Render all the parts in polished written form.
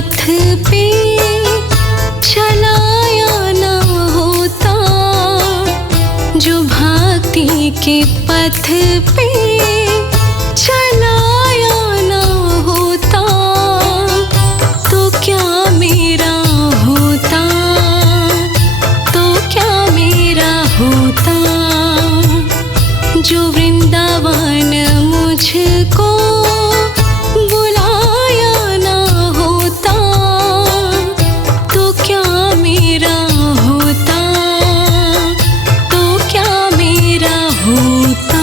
पथ पे चलाया न होता, जो भक्ति के पथ पे चलाया न होता, तो क्या मेरा होता, तो क्या मेरा होता। जो वृंदावन मुझको बुलाया न होता, तो क्या मेरा होता, तो क्या मेरा होता।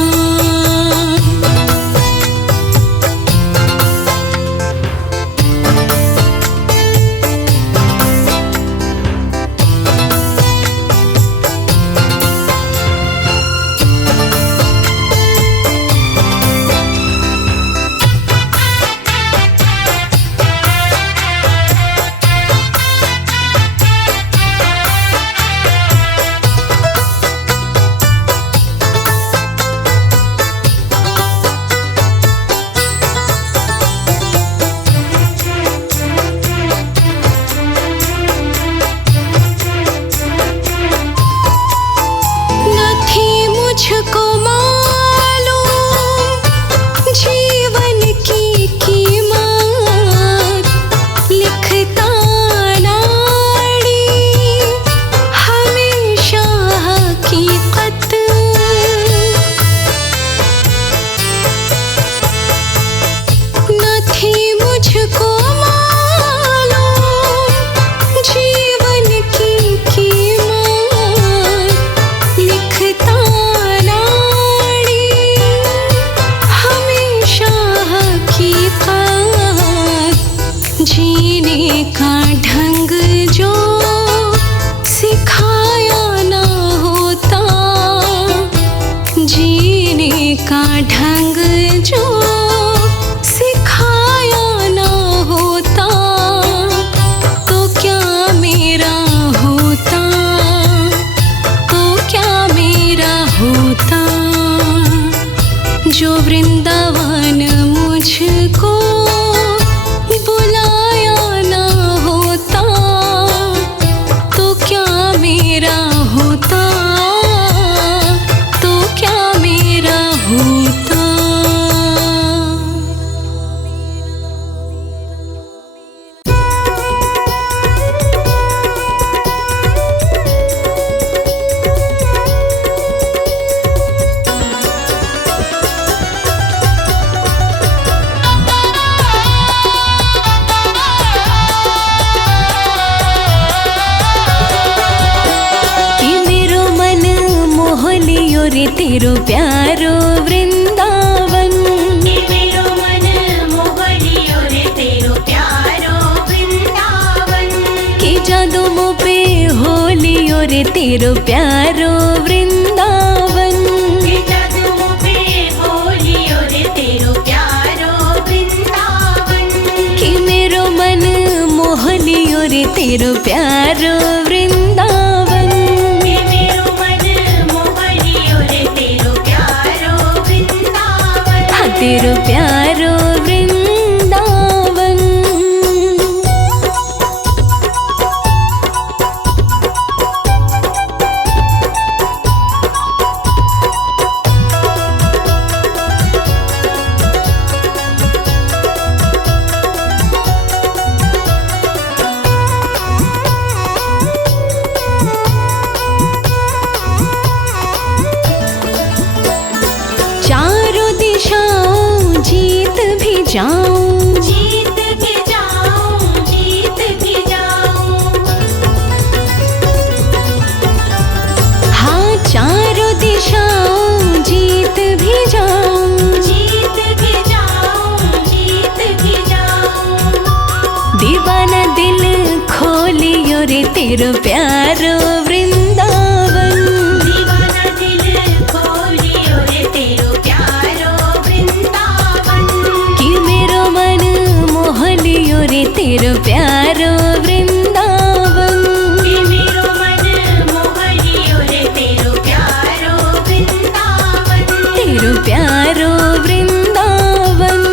मुझको मालूम जीवन की कीमत, लिखता नाड़ी हमेशा हकीकत। न थी मुझको मालूम जीवन की कीमत, लिखता जीने का ढंग जो सिखाया न होता, जीने का ढंग जो सिखाया न होता, तो क्या मेरा होता, तो क्या मेरा होता। जो वृंदावन मुझको बुलाया न होता, तो क्या मेरा होता, तो क्या मेरा होता। रे तेरो प्यारो वृंदावन, मेरो मन मोह लियो रे तेरो प्यारो वृंदावन। कि जादू मुँह पे हो लियो रे तेरो प्यारो वृंदावन, कि जादू मुँह पे हो लियो रे तेरो प्यारो वृंदावन। कि मेरो मन मोह लियो रे तेरो प्यारो वृंदावन, कि मेरो मन मोह लियो रे तेरो प्यारो वृंदावन। हाँ तेरो प्यारो वृंदावन। चारों दिशाओं जीत भी जाऊं, जीत भी जाऊं, जीत भी जाऊं। हाँ चारों दिशाओं जीत भी जाऊं, जीत भी जाऊं, जीत भी जाऊं। दीवाना दिल खोलियो रे तेरो प्यारो वृंदावन, दीवाना दिल खोलियो रे तेरो प्यारो वृंदावन। कि मेरो मन मोह लियो रे तेरो प्यारो वृंदावन, कि मेरो मन मोह लियो रे तेरो प्यारो वृंदावन। तेरो प्यारो वृंदावन।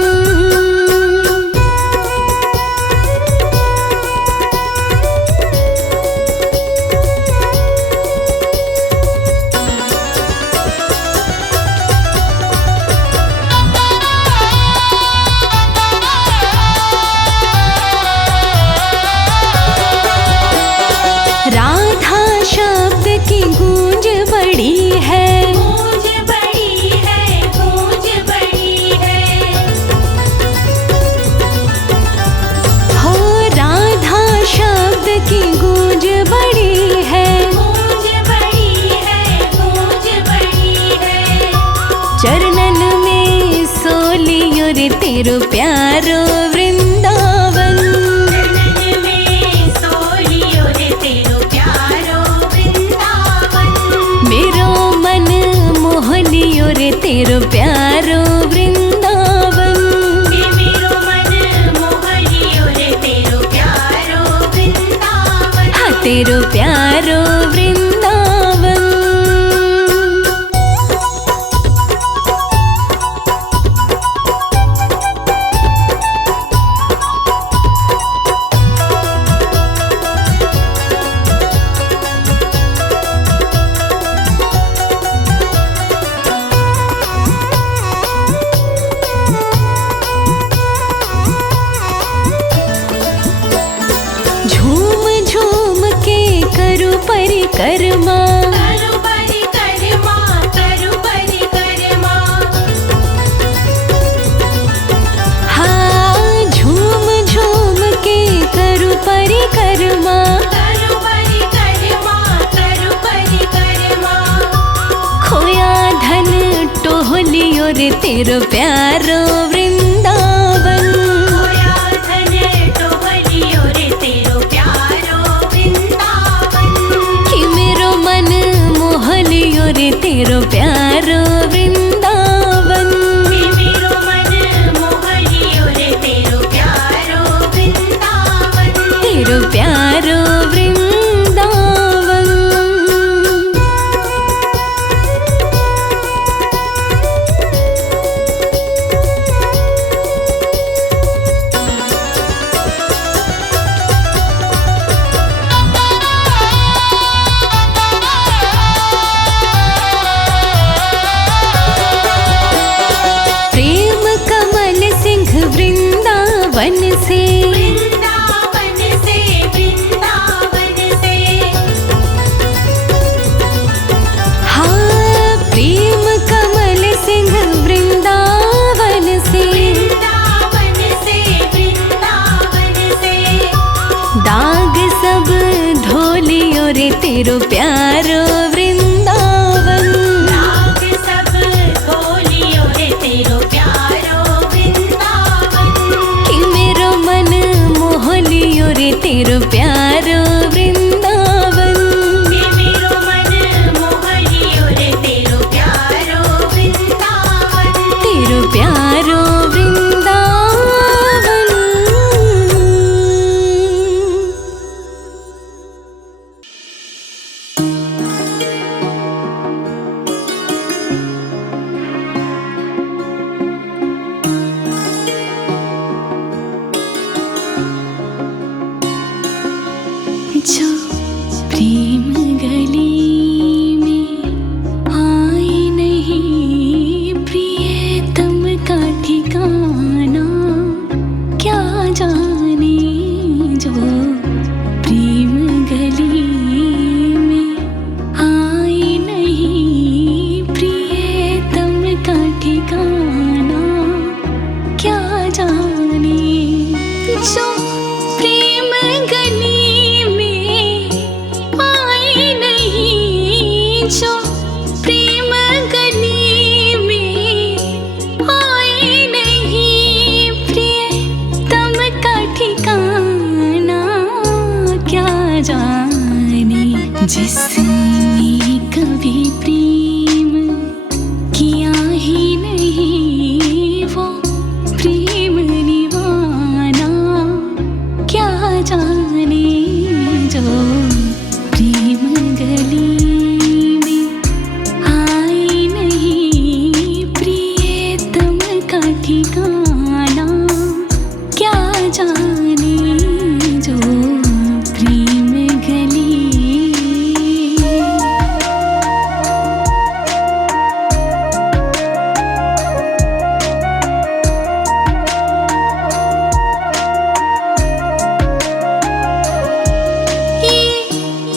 तेरो प्यारो वृंदावन। झूम झूम के करू परिक्रमा, करु परिक्रमा, करु परिक्रमा। हाँ झूम झूम के करू परिक्रमा, करु परिक्रमा, करु परिक्रमा। खोया धन टोहलियो रे तेरो प्यारो वृंदावन। खोया धन टोहलियो रे तेरो प्यारो वृंदावन। कि मेरो मन मोहलियो रे तेरो प्यारो वृंदावन। कि मेरो मन मोहलियो रे तेरो प्यारो वृंदावन। तेरो प्यारो वृंदावन। प्रेम कमल सिंह वृंदावन से, वृंदावन से, वृंदावन से। हाँ प्रेम कमल सिंह वृंदावन से, वृंदावन से, वृंदावन से। दाग सब धोलियो रे तेरो प्यारो वृंदावन। राग सब धोलियो रे तेरो प्यारो वृंदावन। कि मेरो मन मोहलियो रे तेरो प्यारो वृंदावन। कि मेरो मन मोहलियो रे तेरो प्यारो वृंदावन। तेरो प्यारो वृंदावन। जो प्रेम गली में आए नहीं प्रियतम का ठिकाना, क्या जाने जो प्रेम गली में आए नहीं प्रियतम का ठिकाना, क्या जाने जो प्रेम गली में आए नहीं, जो प्रेम गली में आए नहीं प्रियतम का ठिकाना, क्या जाने जिसने कभी प्रेम किया ही नहीं वो प्रेम निवाना, क्या जाने जो प्रेम गली में आए नहीं प्रियतम का ठिकाना, क्या जाने जो प्रेम गली।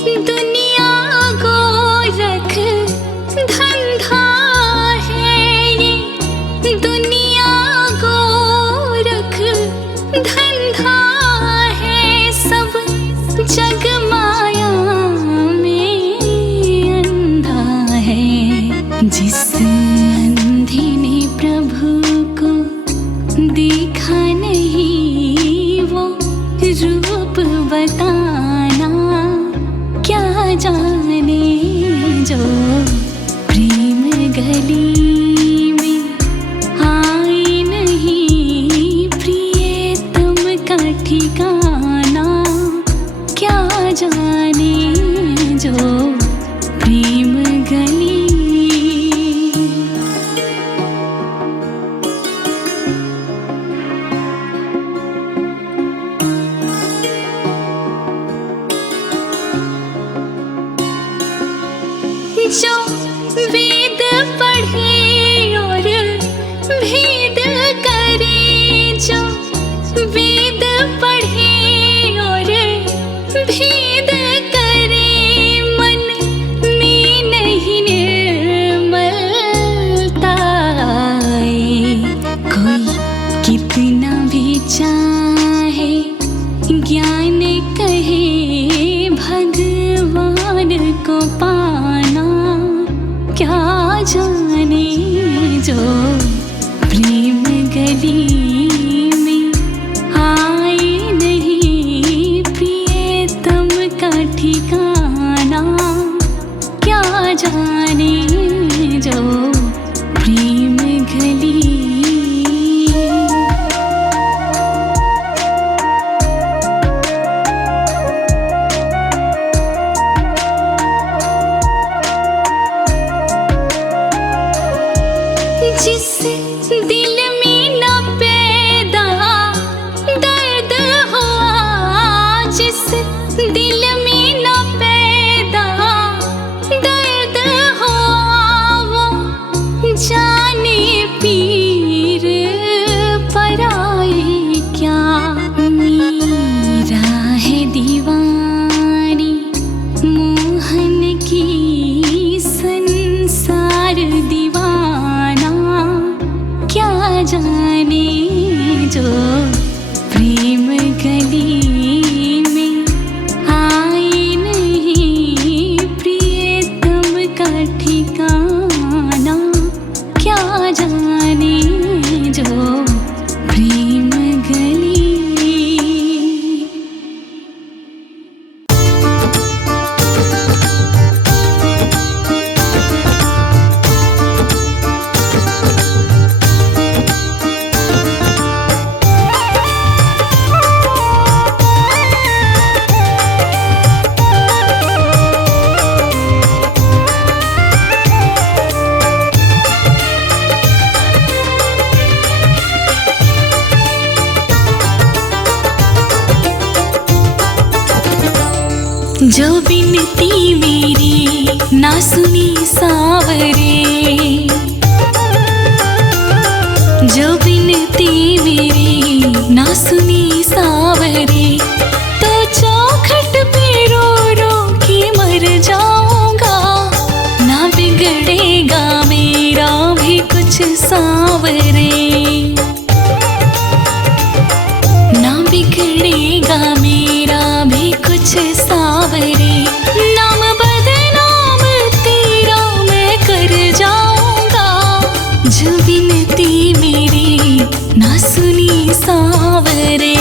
ये दुनिया गोरख धंधा है, ये दुनिया गोरख धंधा है, सब जग माया में अंधा है। जिस अंधे ने प्रभु को देखा नहीं वो रूप बताना, क्या जाने जो प्रेम गली में आए नहीं प्रियतम का ठिकाना, क्या जाने जो वेद पढ़े और भेद करे, जो वेद पढ़े और भेद करे, मन में नहीं निर्मलता आए। कोई कितना भी चाहे ज्ञान कहे भगवान को पाना, क्या जाने जो प्रेम गली में आए नहीं प्रियतम का ठिकाना, क्या जाने जो प्रेम गली। जिस दिल में न पैदा दर्द हुआ, जिस दिल में न पैदा दर्द हुआ, वो जाने पीर पराए क्या। मीरा है दीवानी मोहन की, संसार दीवाना, क्या जाने जो प्रेम गली में आए नहीं प्रियतम का ठिकाना, क्या जाने जो प्रेम गली। जो बिनती मेरी ना सुनी सावरे, जो बिनती मेरी ना सुनी सावरे, तो चौखट पे रो रो के मर जाऊंगा। ना बिगड़ेगा मेरा भी कुछ सावरे, ना बिगड़ेगा मेरा भी कुछ सावरे। नाम बदनाम तेरा मैं कर जाऊंगा, जो बिनती मेरी ना सुनी सावरे।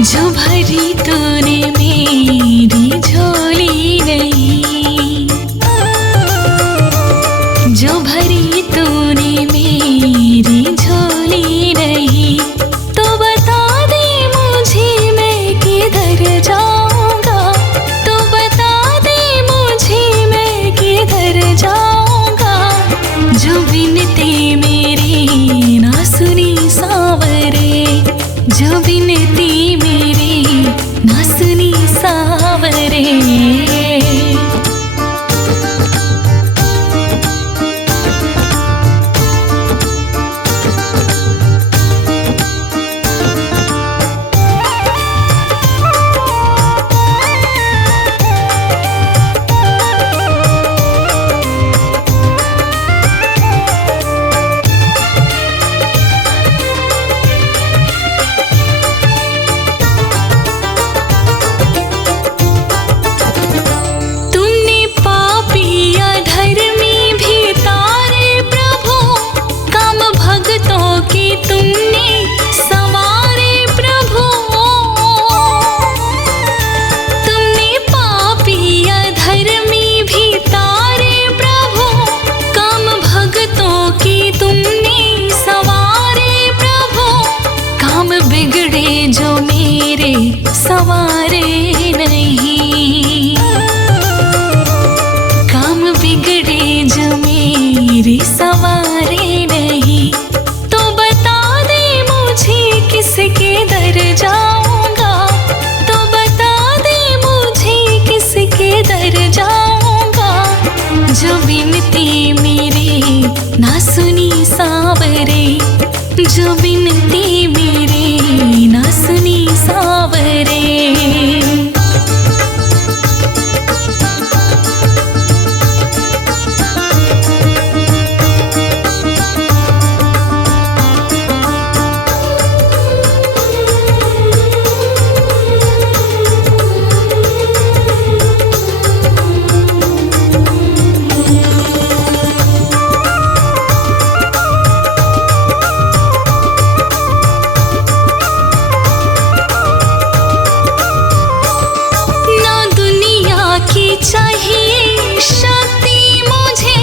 जो भरी तूने मेरी झोली नहीं, जो भरी तूने मेरी झोली नहीं, तो बता दे मुझे मैं किधर जाऊंगा, तो बता दे मुझे मैं किधर जाऊंगा। जो बिनती मेरी ना सुनी सावरे, जो बिनती मेरी ना सुनी सावरे। संवारे नहीं। काम बिगड़े जो मेरे संवारे नहीं, तो बता दे मुझे किसके दर जाऊंगा, तो बता दे मुझे किसके दर जाऊंगा। जो बिनती मेरी ना सुनी सावरे, जो बिनती मेरी ना सुनी सावरे। चाहिए शक्ति मुझे,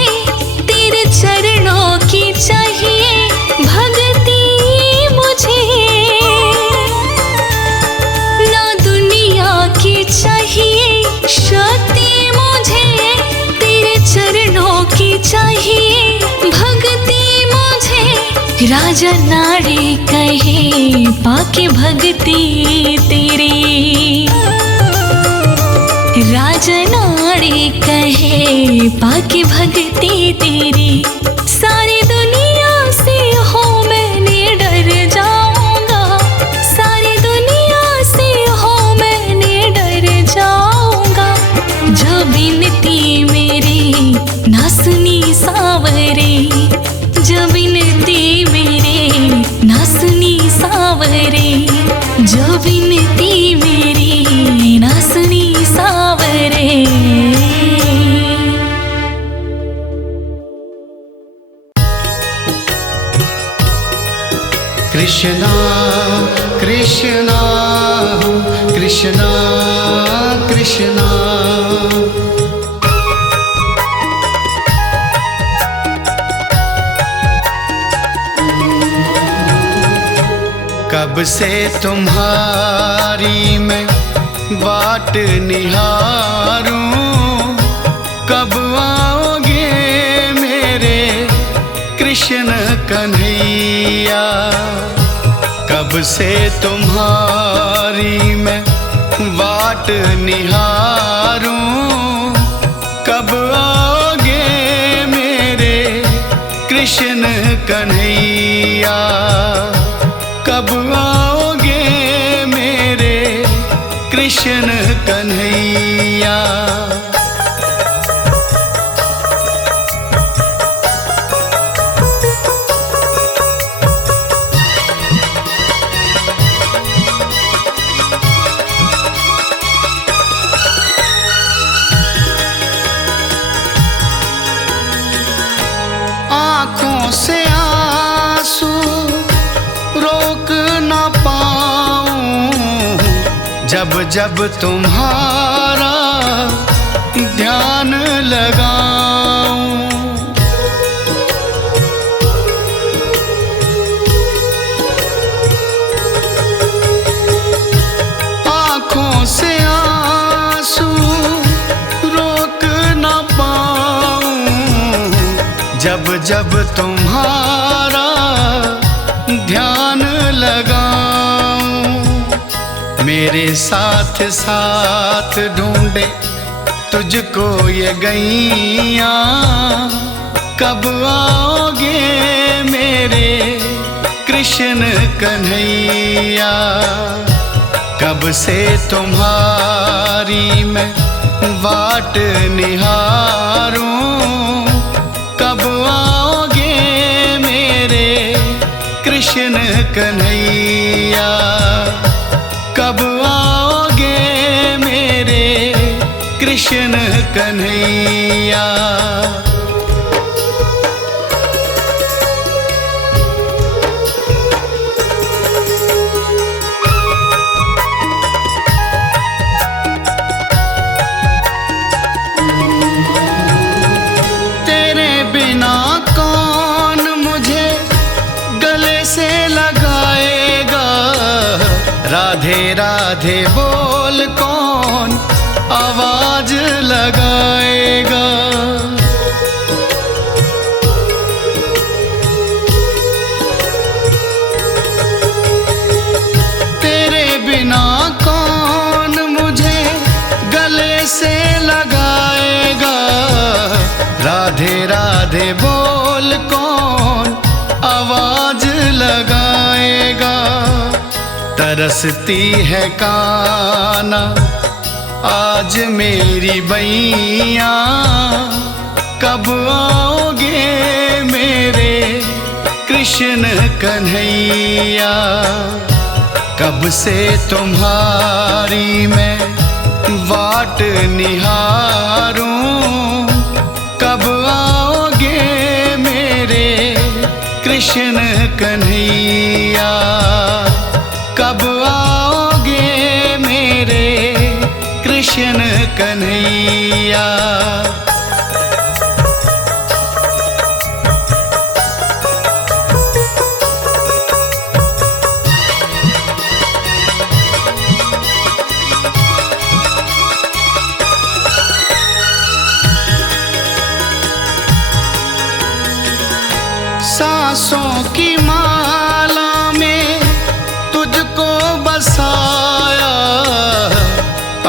तेरे चरणों की चाहिए भक्ति मुझे। ना दुनिया की चाहिए शक्ति मुझे, तेरे चरणों की चाहिए भक्ति मुझे। राजा नाड़ी कहे पाके भक्ति तेरी, राजा नाड़ी कहे पाके भक्ति तेरी। सारी दुनिया से हो मैंने डर जाऊंगा, सारी दुनिया से हो मैंने डर जाऊंगा। जो बिनती मेरी ना सुनी सावरे, जो बिनती मेरी ना सुनी सावरे, जो बिनती मेरी ना सुनी सावरे। कृष्णा कृष्णा कृष्णा कृष्णा। कब से तुम्हारी मैं बाट निहारूं, कब आओगे मेरे कृष्ण कन्हैया। कब से तुम्हारी मैं बाट निहारूं, कब आओगे मेरे कृष्ण कन्हैया। कब आओगे मेरे कृष्ण कन्हैया। आँखों से आंसू रोक ना पाऊं, जब जब तुम्हारा ध्यान लगाऊं। आँखों से आंसू रोक ना पाऊं, जब जब तुम्हारा ध्यान लगाऊं। मेरे साथ साथ ढूंढे तुझको ये गैया, कब आओगे मेरे कृष्ण कन्हैया। कब से तुम्हारी मैं बाट निहारूं, कब आओगे मेरे कृष्ण कन्हैया। कब आओगे मेरे कृष्ण कन्हैया। तेरे बिना कौन मुझे गले से लगाएगा, राधे राधे बोल कौन आवाज लगाएगा। तेरे बिना कौन मुझे गले से लगाएगा। राधे राधे बोल कौन आवाज लगाएगा। तरसती है कान्हा आज मेरी बैया, कब आओगे मेरे कृष्ण कन्हैया। कब से तुम्हारी मैं वाट निहारूं, कब आओगे मेरे कृष्ण कन्हैया। कब आओगे मेरे कृष्ण कन्हैया। सांसों की माला में तुझको बसाया,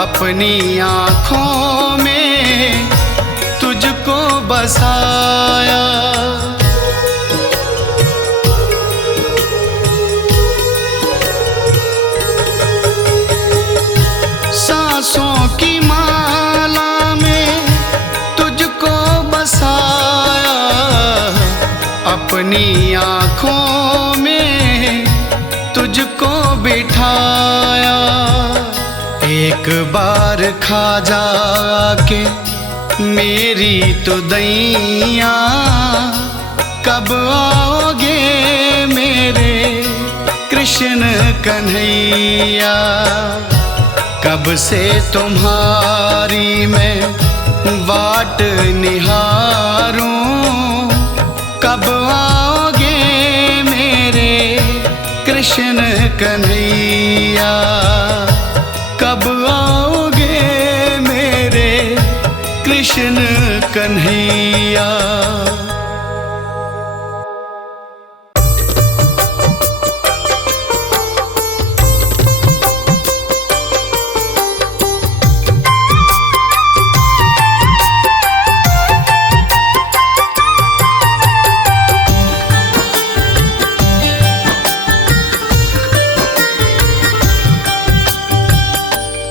अपनी आँखों में तुझको बसाया। सांसों की माला में तुझको बसाया, अपनी आँखों में तुझको बिठाया। एक बार खा जाके मेरी तो दैया, कब आओगे मेरे कृष्ण कन्हैया। कब से तुम्हारी मैं वाट निहारूं, कब आओगे मेरे कृष्ण कन्हैया। कब आओगे मेरे कृष्ण कन्हैया।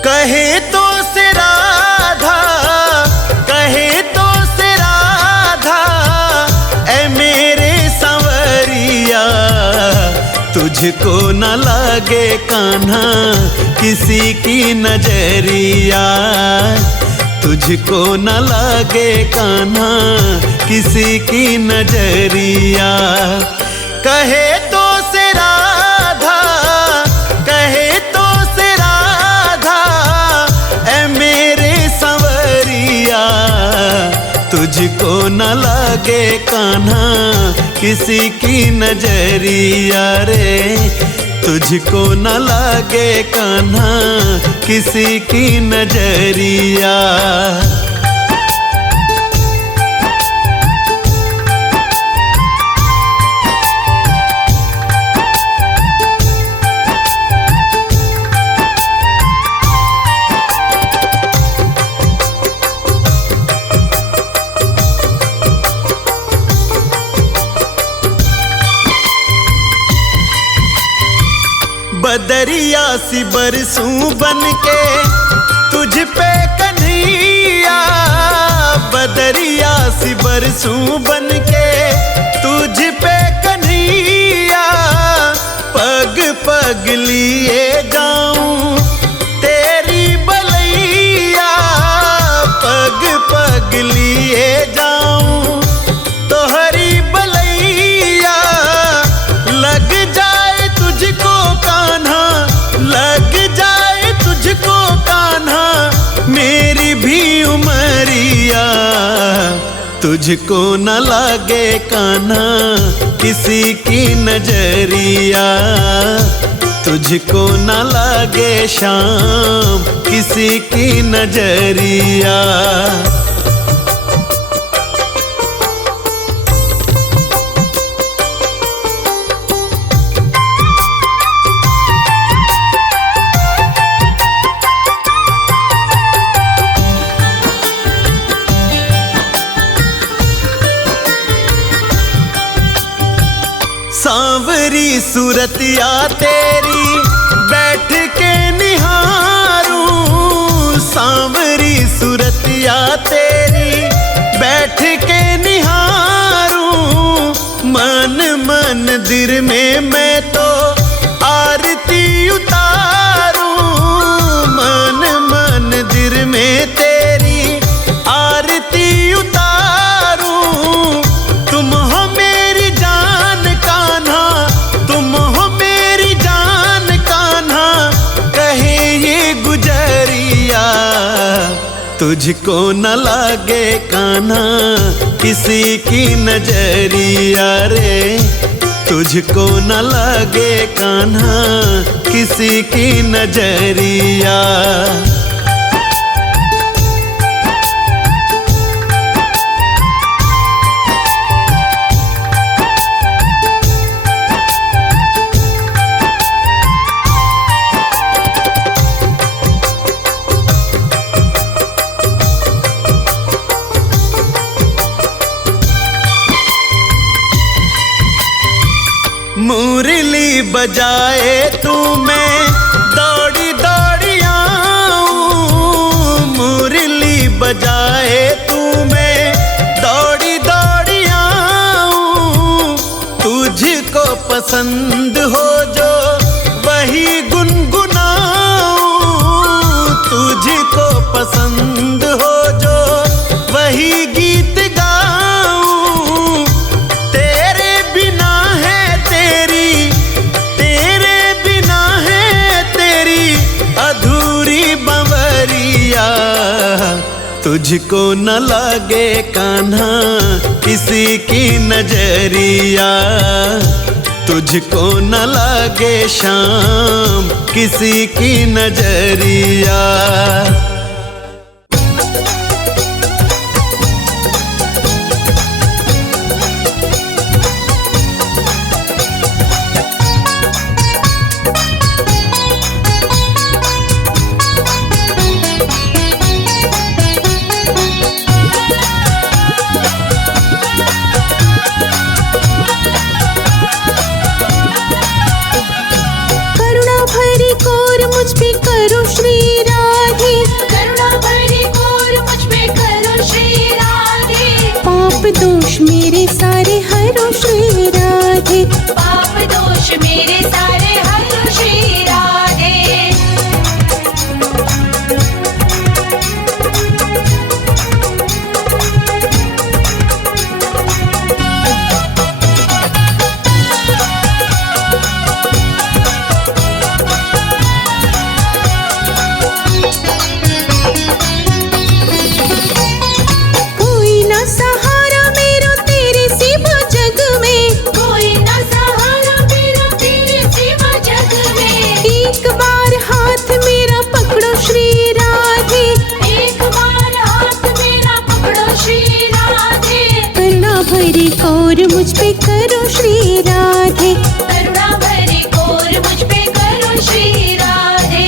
कहे तो से राधा, कहे तो से राधा, ऐ मेरे संवरिया। तुझको न लागे कान्हा किसी की नजरिया। तुझको न लागे कान्हा किसी की नजरिया। कहे तो से राधा, कहे तो से राधा, ऐ मेरे संवरिया। तुझको न लागे कान्हा किसी की नजरिया रे। तुझको न लागे कान्हा किसी की नजरिया। बदरिया सी बरसूं बन के तुझ पे कन्हैया। बदरिया सी बरसूं बन के तुझ पे कन्हैया। पग पग लिए जाऊं तेरी बलैया। पग पग लिए जाऊं तोहरी बलैया। लग जाए तुझको कान्हा, लग जाए तुझको कान्हा मेरी भी उमरिया। तुझको न लागे कान्हा किसी की नजरिया। तुझको न लगे शाम किसी की नजरिया। सांवरी सूरतिया तेरी बैठ के निहारूं, सांवरी सूरतिया तेरी बैठ के निहारूं। मन मंदिर में मैं तो आरती उतारूं, मन मंदिर में तेरी आरती उतारूं। तुम हो मेरी जान कान्हा, तुम हो मेरी जान कान्हा, कहे ये गुजरिया। तुझको न लागे कान्हा किसी की नजरिया रे, तुझको न लागे कान्हा किसी की नजरिया। मुरली बजाए तू मैं दौड़ी दौड़ी आऊं, मुरली बजाए तू मैं दौड़ी दौड़ी आऊं। तुझको पसंद हो जो वही गुनगुनाऊं, तुझको पसंद हो जो वही गीत गाऊं। तेरे बिना है तेरी, तेरे बिना है तेरी अधूरी बंवरिया। तुझको न लागे कान्हा किसी की नजरिया, तुझको न लागे शाम किसी की नजरिया। दोष मेरे सारे हरो श्री राधे, पाप दोष मेरे सारे हरो श्री राधे। कोई ना सहारा मेरो तेरे सिवा जग में, कोई ना सहारा मेरा तेरे सिवा जग में। एक बार हाथ मेरा पकड़ो श्री राधे, एक बार हाथ मेरा पकड़ो श्री राधे। करुणा भरी कौर मुझ पे करो श्री राधे, करुणा भरी कौर मुझ पे करो श्री राधे।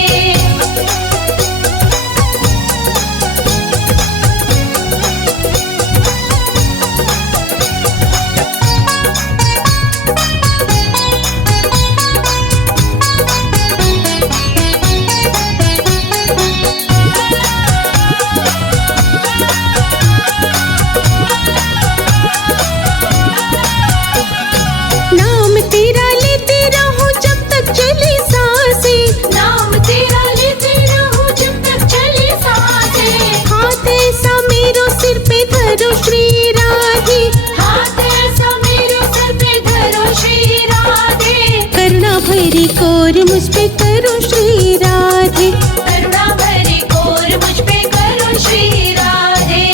नाम तेरा लेते रहूं जब तक चली सांसें, नाम तेरा लेते रहूं जब तक चली सांसें। हाथ ऐसा मेरो सिर पे धरो श्री राधे, हाथ ऐसा मेरे सर पे धरो श्री राधे। करुणा भरी कौर मुझ पे करो श्री राधे, करुणा भरी कौर मुझ पे करो श्री राधे।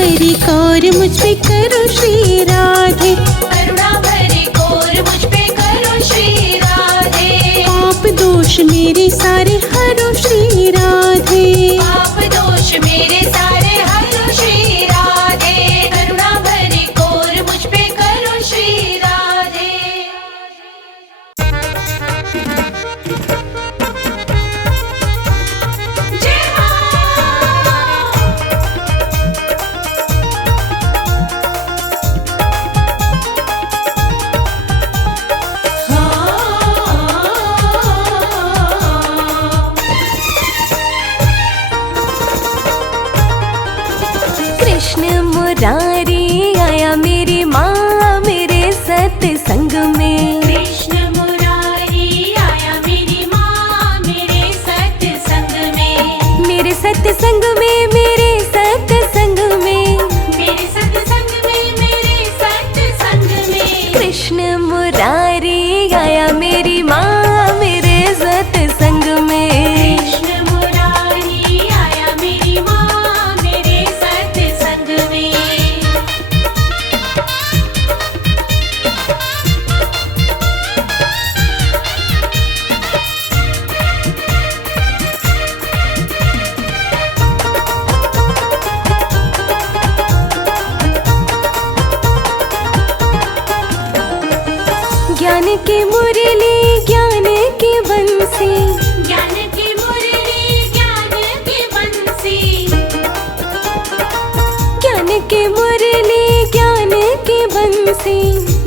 भरी कौर मुझ पे करो श्री राधे, करुणा भरी कौर मुझ पे करो श्री राधे। पाप दोष मेरे सारे हरो श्री राधे, पाप दोष मेरे सारे हरो श्री राधे। करुणा भरी कौर मुझ पे करो श्री राधे। जय कृष्ण मुरारी आया मेरी माँ मेरे सत्संग में, कृष्ण मुरारी आया मेरी माँ मेरे सत्संग में, मेरे सत्संग में, मेरे सत्संग में, मेरे सत्संग में, मेरे सत्संग में। कृष्ण मुरारी आया मेरी माँ मेरे सत्संग में। कृष्ण मुरारी आया मेरी माँ मेरे सत्संग में। ज्ञान की मुरली ज्ञान की बंसी, ज्ञान की मुरली ज्ञान की बंसी, ज्ञान की मुरली ज्ञान की बंसी,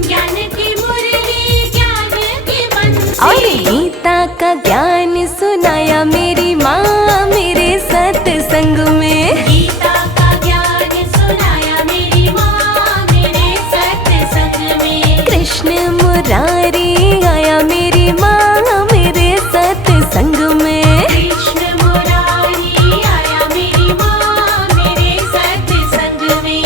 ज्ञान की मुरली ज्ञान की बंसी। और गीता का ज्ञान सुनाया मेरी माँ मेरे सत्संग में। गीता का ज्ञान सुनाया मेरी माँ मेरे सत्संग में। कृष्ण मुरारी आया मेरी माँ मेरे सत्संग में। कृष्ण मुरारी आया मेरी माँ मेरे सत्संग में।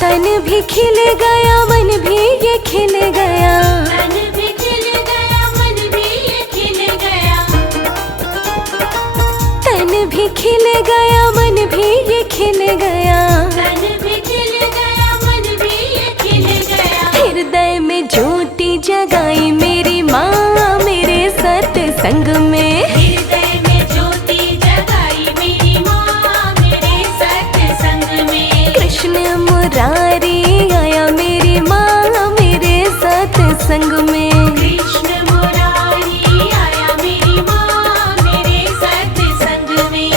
तन भी खिल गया मन भी ये खिल गया, मन भी खिल गया मन भी ये खिल गया, तन भी खिल गया मन भी ये खिल गया, तन भी खिल गया मन भी ये खिल गया। हृदय में ज्योति जगाई मेरी माँ मेरे सत्संग में। हृदय में ज्योति जगाई मेरी माँ मेरे सत्संग में। कृष्ण मुरारी आया मेरी माँ मेरे सत्संग में। कृष्ण मुरारी आया मेरी माँ मेरे सत्संग में।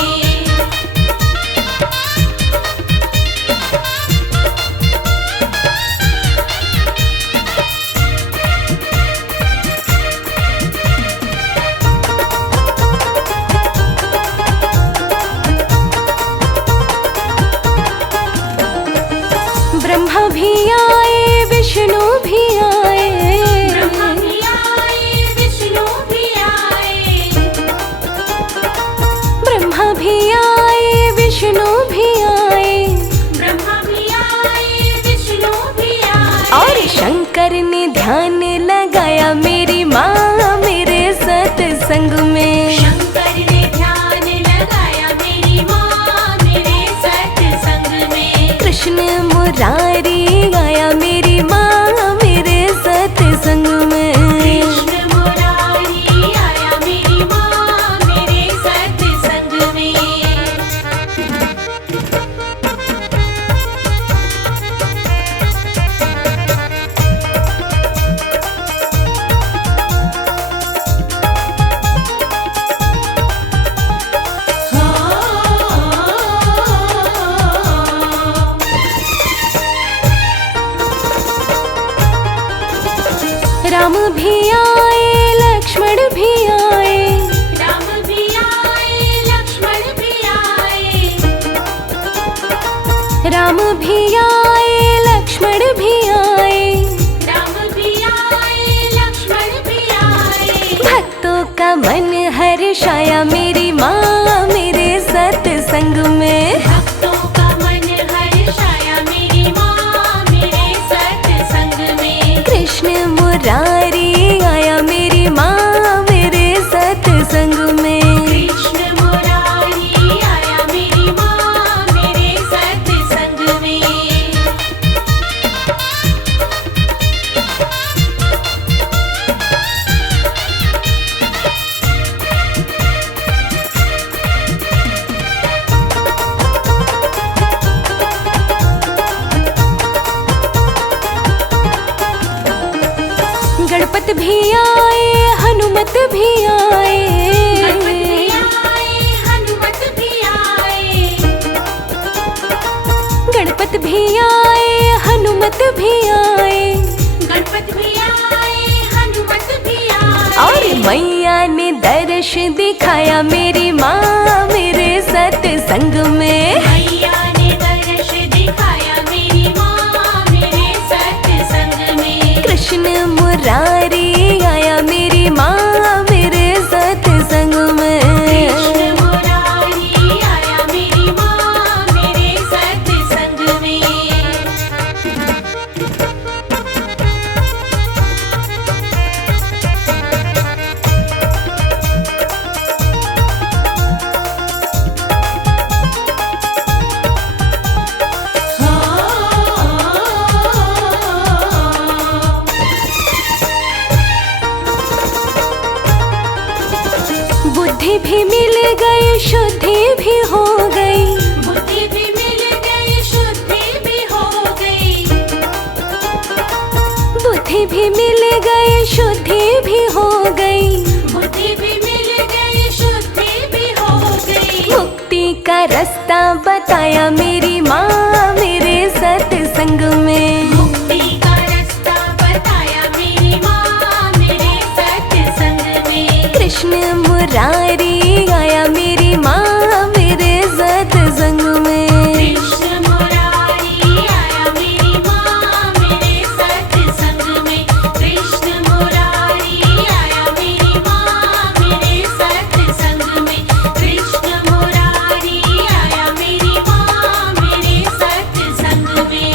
ब्रह्मा भी आए विष्णु भी आए, ब्रह्मा भी आए विष्णु भी आए, ब्रह्मा भी आए विष्णु भी आए, ब्रह्मा भी आए विष्णु भी आए। और शंकर ने ध्यान लगाया मेरी माँ मेरे सत्संग में। शंकर ने ध्यान लगाया मेरी माँ मेरे सत्संग में। कृष्ण मुरारी आया मेरी माँ मेरे सत्संग में। कृष्ण मुरारी आया मेरी माँ मेरे सत्संग में। राम भी आए लक्ष्मण भी आए, राम भी आए लक्ष्मण भी आए, राम भी आए लक्ष्मण भी आए, राम भी आए लक्ष्मण भी आए। हर्ष आया मेरी माँ मेरे सत्संग में। भक्तों का मन हर्षाया मेरी माँ मेरे सत्संग में। कृष्ण मुरारी आया मेरी माँ मेरे सत्संग में। कृष्ण मुरारी आया मेरी माँ मेरे सत्संग में। गणपत भी आए हनुमत भी आए। गणपत भी आए हनुमत भी आए। गणपत भी आए हनुमत भी आए। गणपत भी आए हनुमत भी आए। और मैया ने दर्श दिखाया मेरी माँ मेरे सत्संग में। मैया ने दर्श दिखाया मेरी माँ मेरे सत्संग में। कृष्ण मुरारी आया मेरी माँ मेरे सत्संग में। कृष्ण मुरारी आया मेरी माँ मेरे सत्संग में। बुद्धि भी मिल गई शुद्धि भी हो गई। बुद्धि भी मिल गई शुद्धि भी हो गई। बुद्धि भी मिल गई शुद्धि भी हो गई। बुद्धि भी मिल गई शुद्धि भी हो गई। मुक्ति का रास्ता बताया मेरी माँ मेरे सत्संग में। मुक्ति का रास्ता बताया मेरी माँ मेरे सत्संग में। कृष्ण मुरारी आया मेरी माँ मेरे सत्संग में। कृष्ण मुरारी आया मेरी माँ मेरे सत्संग में। कृष्ण मुरारी आया मेरी माँ मेरे सत्संग में। कृष्ण मुरारी आया मेरी माँ मेरे सत्संग में।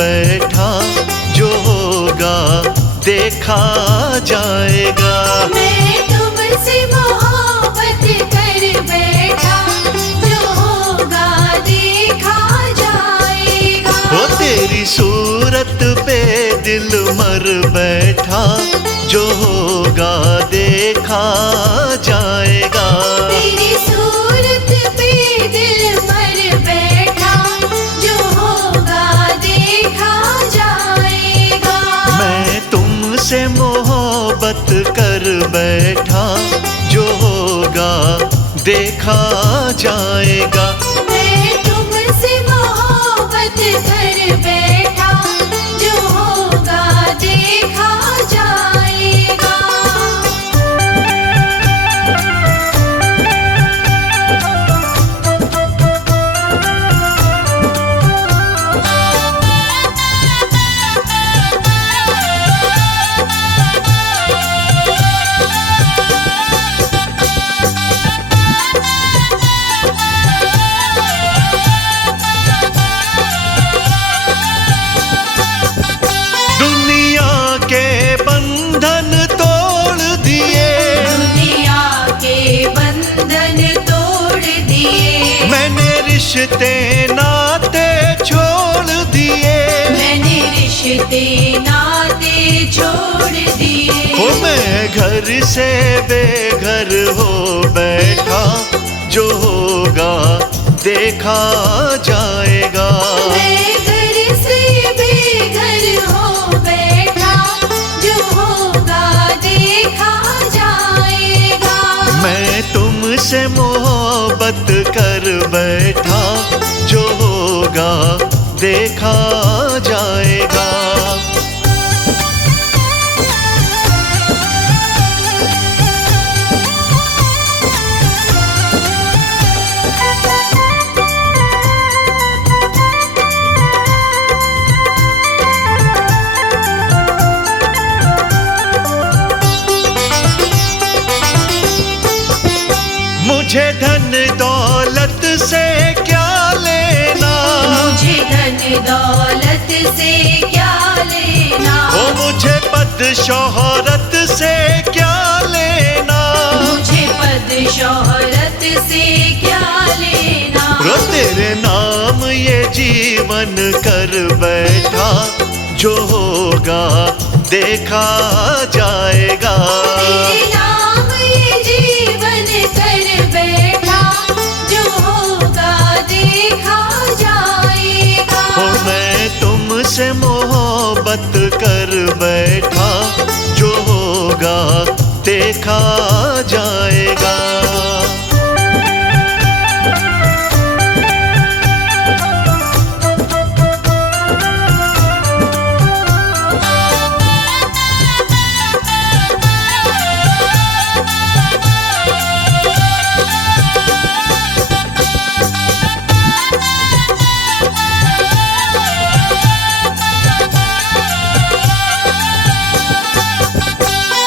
बैठा, जो होगा देखा जाएगा। मैं तुमसे मोहब्बत कर बैठा, जो होगा देखा जाएगा। वो तेरी सूरत पे दिल मर बैठा, जो होगा देखा जाएगा। तेरी सूरत पे दिल मर बैठा, जो होगा देखा जाएगा। मैं तुमसे मोहब्बत कर बैठा, जो होगा देखा जाएगा। मैं तुमसे मोहब्बत कर बैठा, जो होगा देखा जाएगा। दुनिया के बंधन तोड़ दिए, दुनिया के बंधन तोड़ दिए। मैंने रिश्ते नाते छोड़ दिए। मैंने रिश्ते नाते छोड़ दिए। हो मैं घर से बेघर हो बैठा, जो होगा देखा जाएगा। मैं घर से बेघर हो बैठा, जो होगा देखा जाएगा। मैं तुमसे मोहब्बत कर बैठा, जो होगा देखा जाएगा। मुझे धन दौलत से क्या लेना, मुझे धन दौलत से क्या लेना। ओ मुझे पद शोहरत से क्या लेना। मुझे पद शोहरत से क्या लेना। रो तेरे नाम ये जीवन कर बैठा, जो होगा देखा जाएगा। तेरे नाम ये जीवन कर बैठा, जो होगा देखा जाएगा। ओ मैं तुमसे मोहब्बत कर बैठा, जो होगा देखा जाएगा।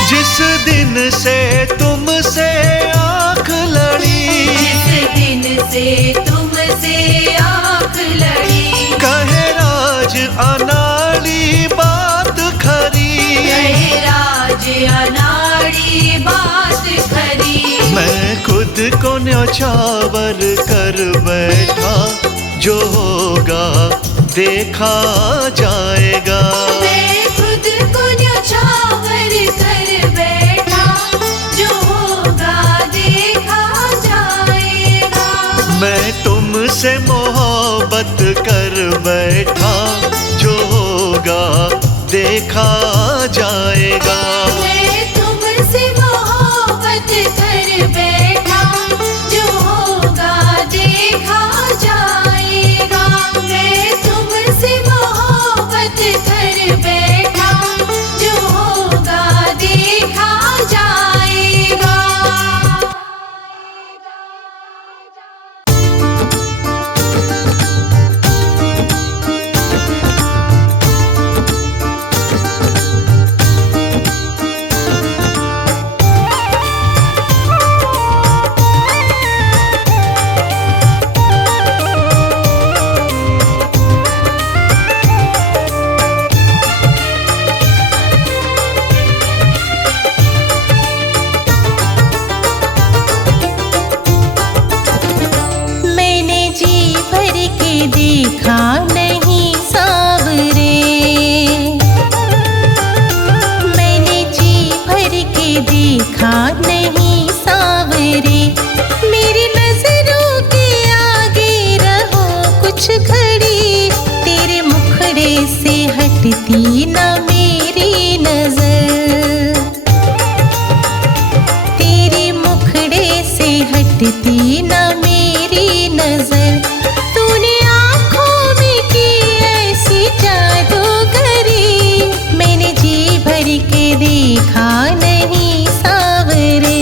जिस दिन से तुमसे आँख लड़ी, जिस दिन से तुमसे आँख लड़ी। कहे राज अनाड़ी बात खरी। कहे राज अनाड़ी बात खरी। मैं खुद को न्यौछावर कर बैठा, जो होगा देखा जाएगा। मैं खुद को न्यौछावर कर बैठा, जो होगा देखा जाएगा। मैं तुमसे मोहब्बत कर बैठा, जो होगा देखा जाएगा। मैं तुमसे मोहब्बत कर बैठा, जो होगा देखा जाएगा। मैं तुमसे मोहब्बत कर बैठा, जो होगा देखा जाएगा। हटती न मेरी नजर, तेरे मुखड़े से हटती न मेरी नजर। तूने आँखों में की ऐसी जादूगरी, मैंने जी भर के देखा नहीं सांवरे।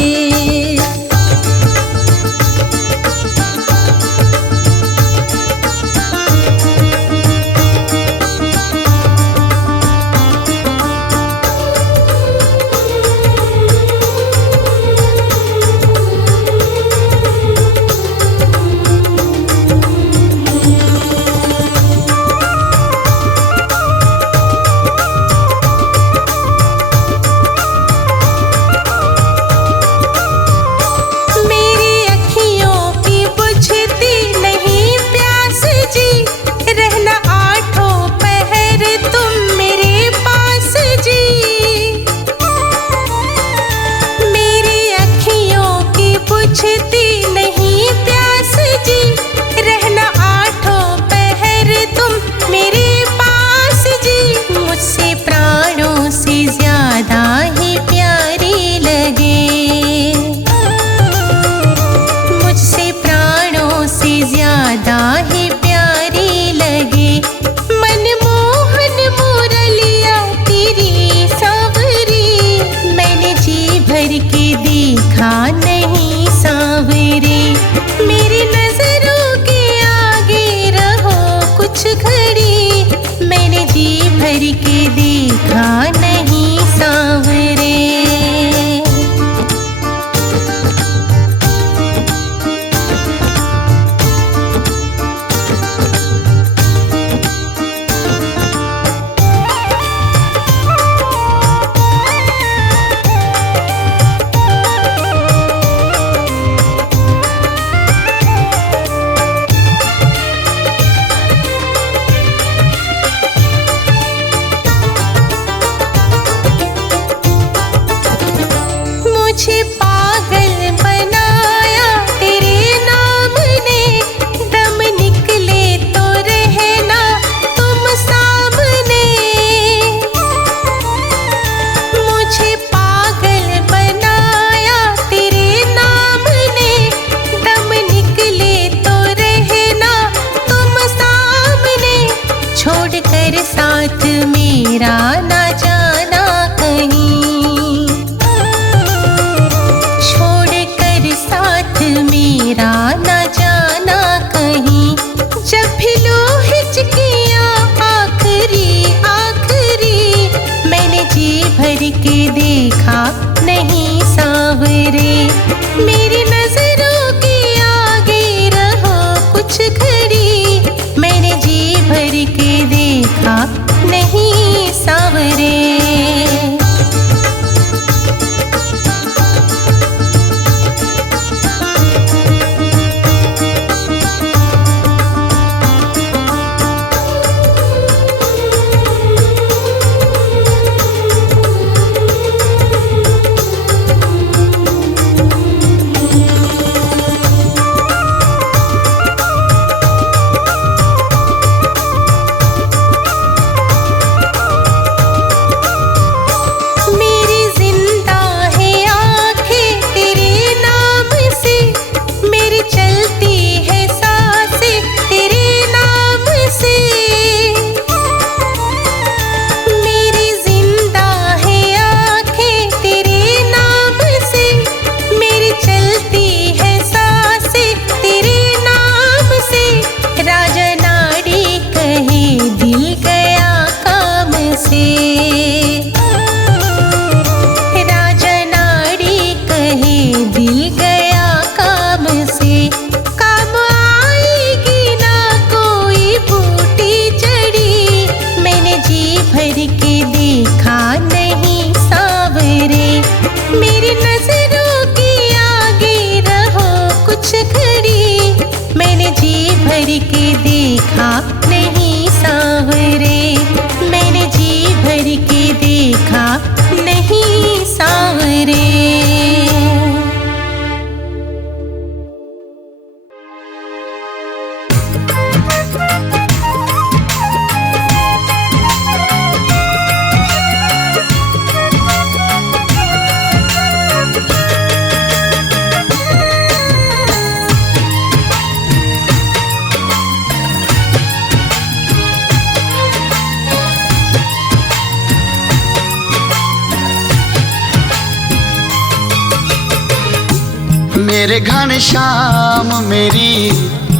मेरे घनश्याम मेरी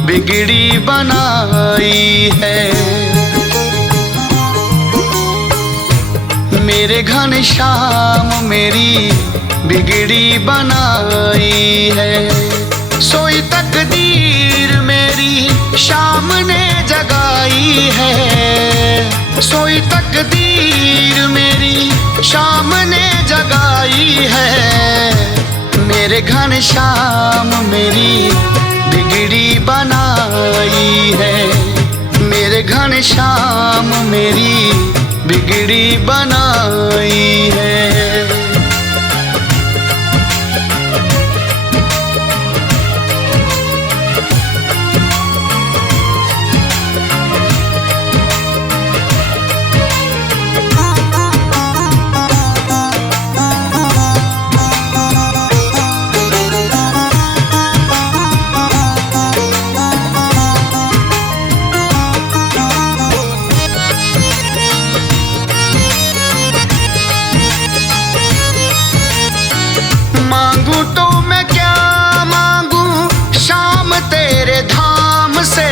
बिगड़ी बनाई है। मेरे घनश्याम मेरी बिगड़ी बनाई है। सोई तकदीर मेरी शाम ने जगाई है। सोई तकदीर मेरी शाम ने जगाई है। मेरे घनश्याम मेरी बिगड़ी बनाई है। मेरे घनश्याम मेरी बिगड़ी बनाई है। मांगू तो मैं क्या मांगू शाम तेरे धाम से।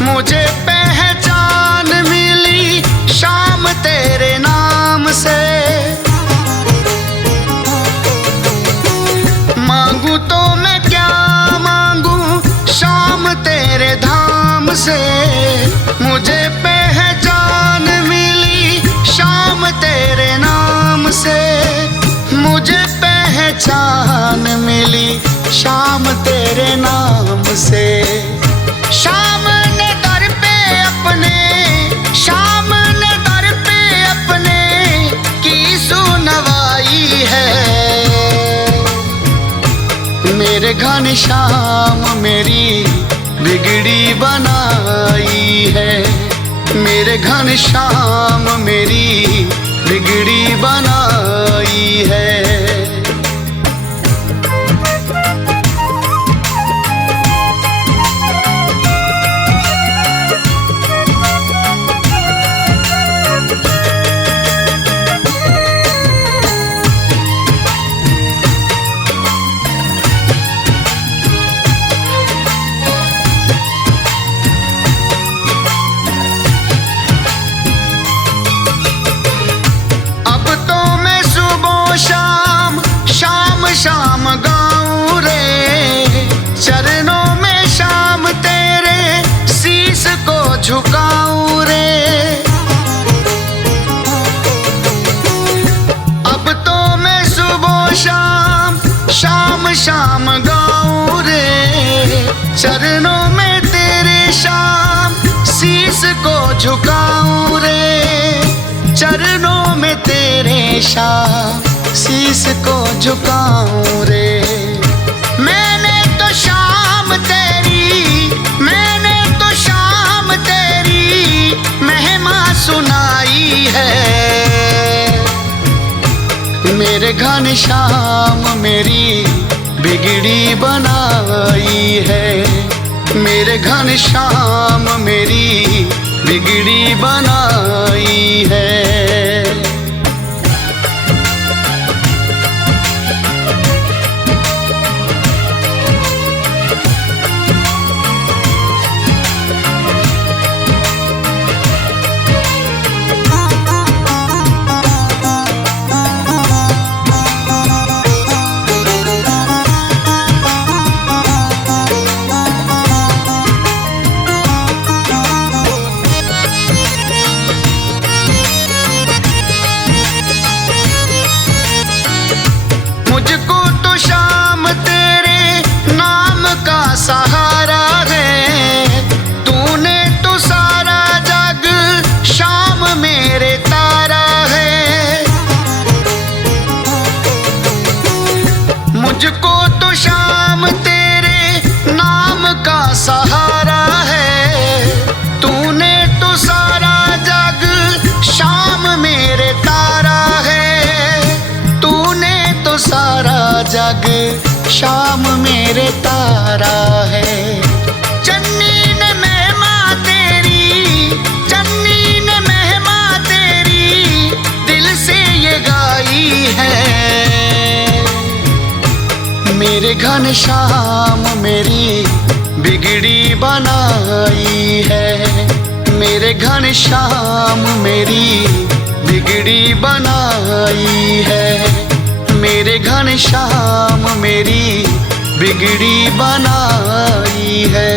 मुझे पहचान मिली शाम तेरे नाम से। मांगू तो मैं क्या मांगू शाम तेरे धाम से। मुझे पहचान मिली शाम तेरे नाम से। मुझे पहचान मिली शाम तेरे नाम से। शाम ने दर पे अपने, शाम ने दर पे अपने की सुनवाई है। मेरे घनश्याम मेरी बिगड़ी बनाई है। मेरे घनश्याम मेरी बिगड़ी बनाई है। शाम गाऊं रे चरणों में शाम तेरे शीश को झुकाऊं रे। अब तो मैं सुबह शाम शाम शाम गाऊं रे चरणों में तेरे शाम शीश को झुकाऊं रे। चरणों में तेरे शाम शीश को झुकाऊं रे। मैंने तो शाम तेरी महिमा सुनाई है। मेरे घनश्याम मेरी बिगड़ी बनाई है। मेरे घनश्याम मेरी बिगड़ी बनाई है। मुझको तो शाम तेरे नाम का सहारा है। तूने तो सारा जग शाम मेरे तारा है। मुझको तो शाम तेरे नाम का सहारा है। तूने तो सारा जग शाम मेरे तारा है। तूने तो सारा जग शाम मेरे तारा है। चन्नी ने महिमा तेरी, चन्नी ने महिमा तेरी दिल से ये गाई है। मेरे घनश्याम मेरी बिगड़ी बनाई है, मेरे घनश्याम मेरी बिगड़ी बनाई है, मेरे घनश्याम मेरी बिगड़ी बनाई है।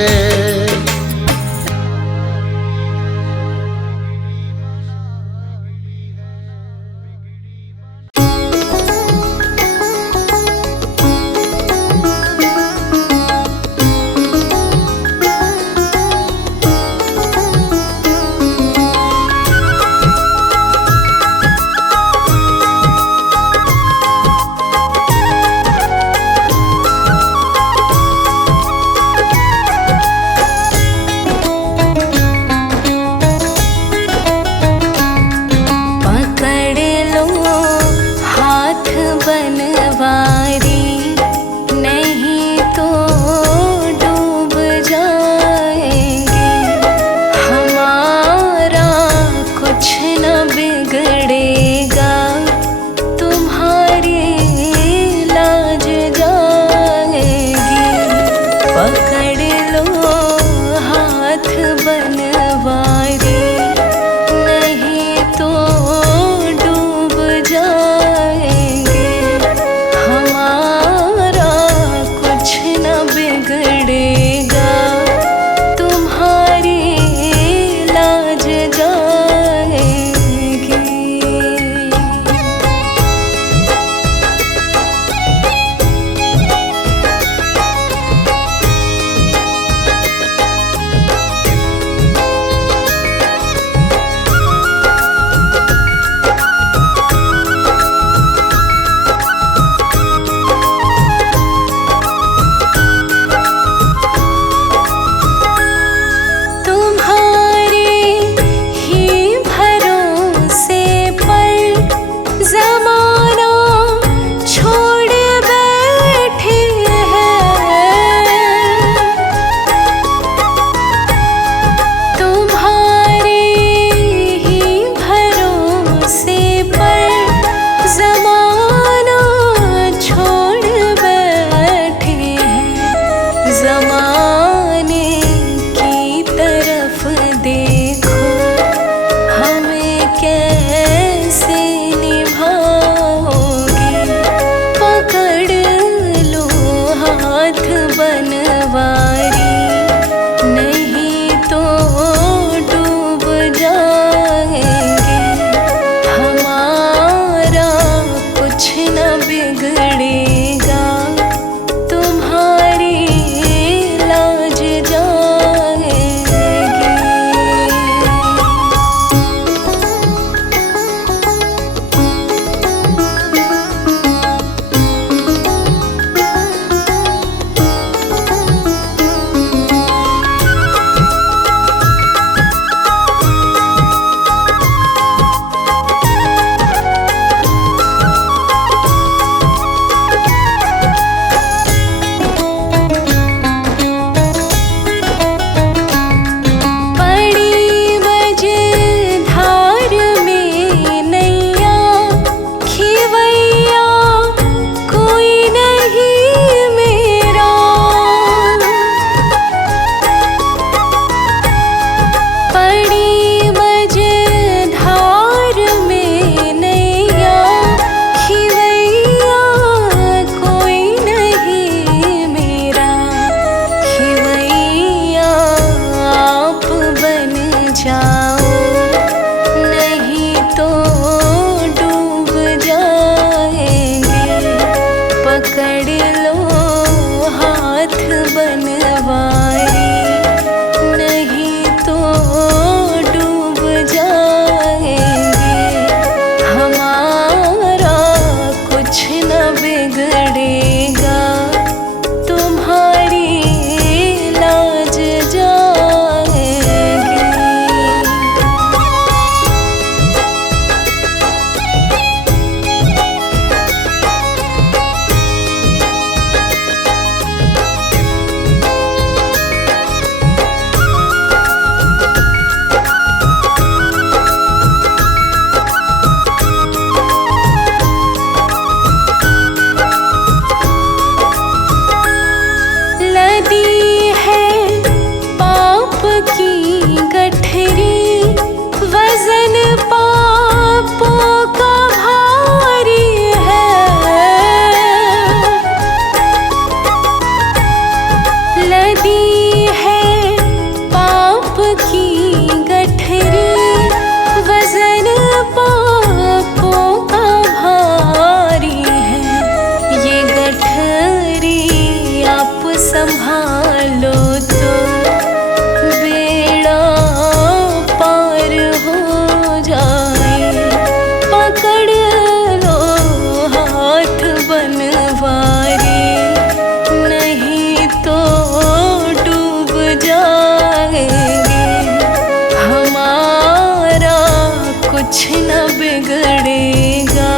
न बिगड़ेगा,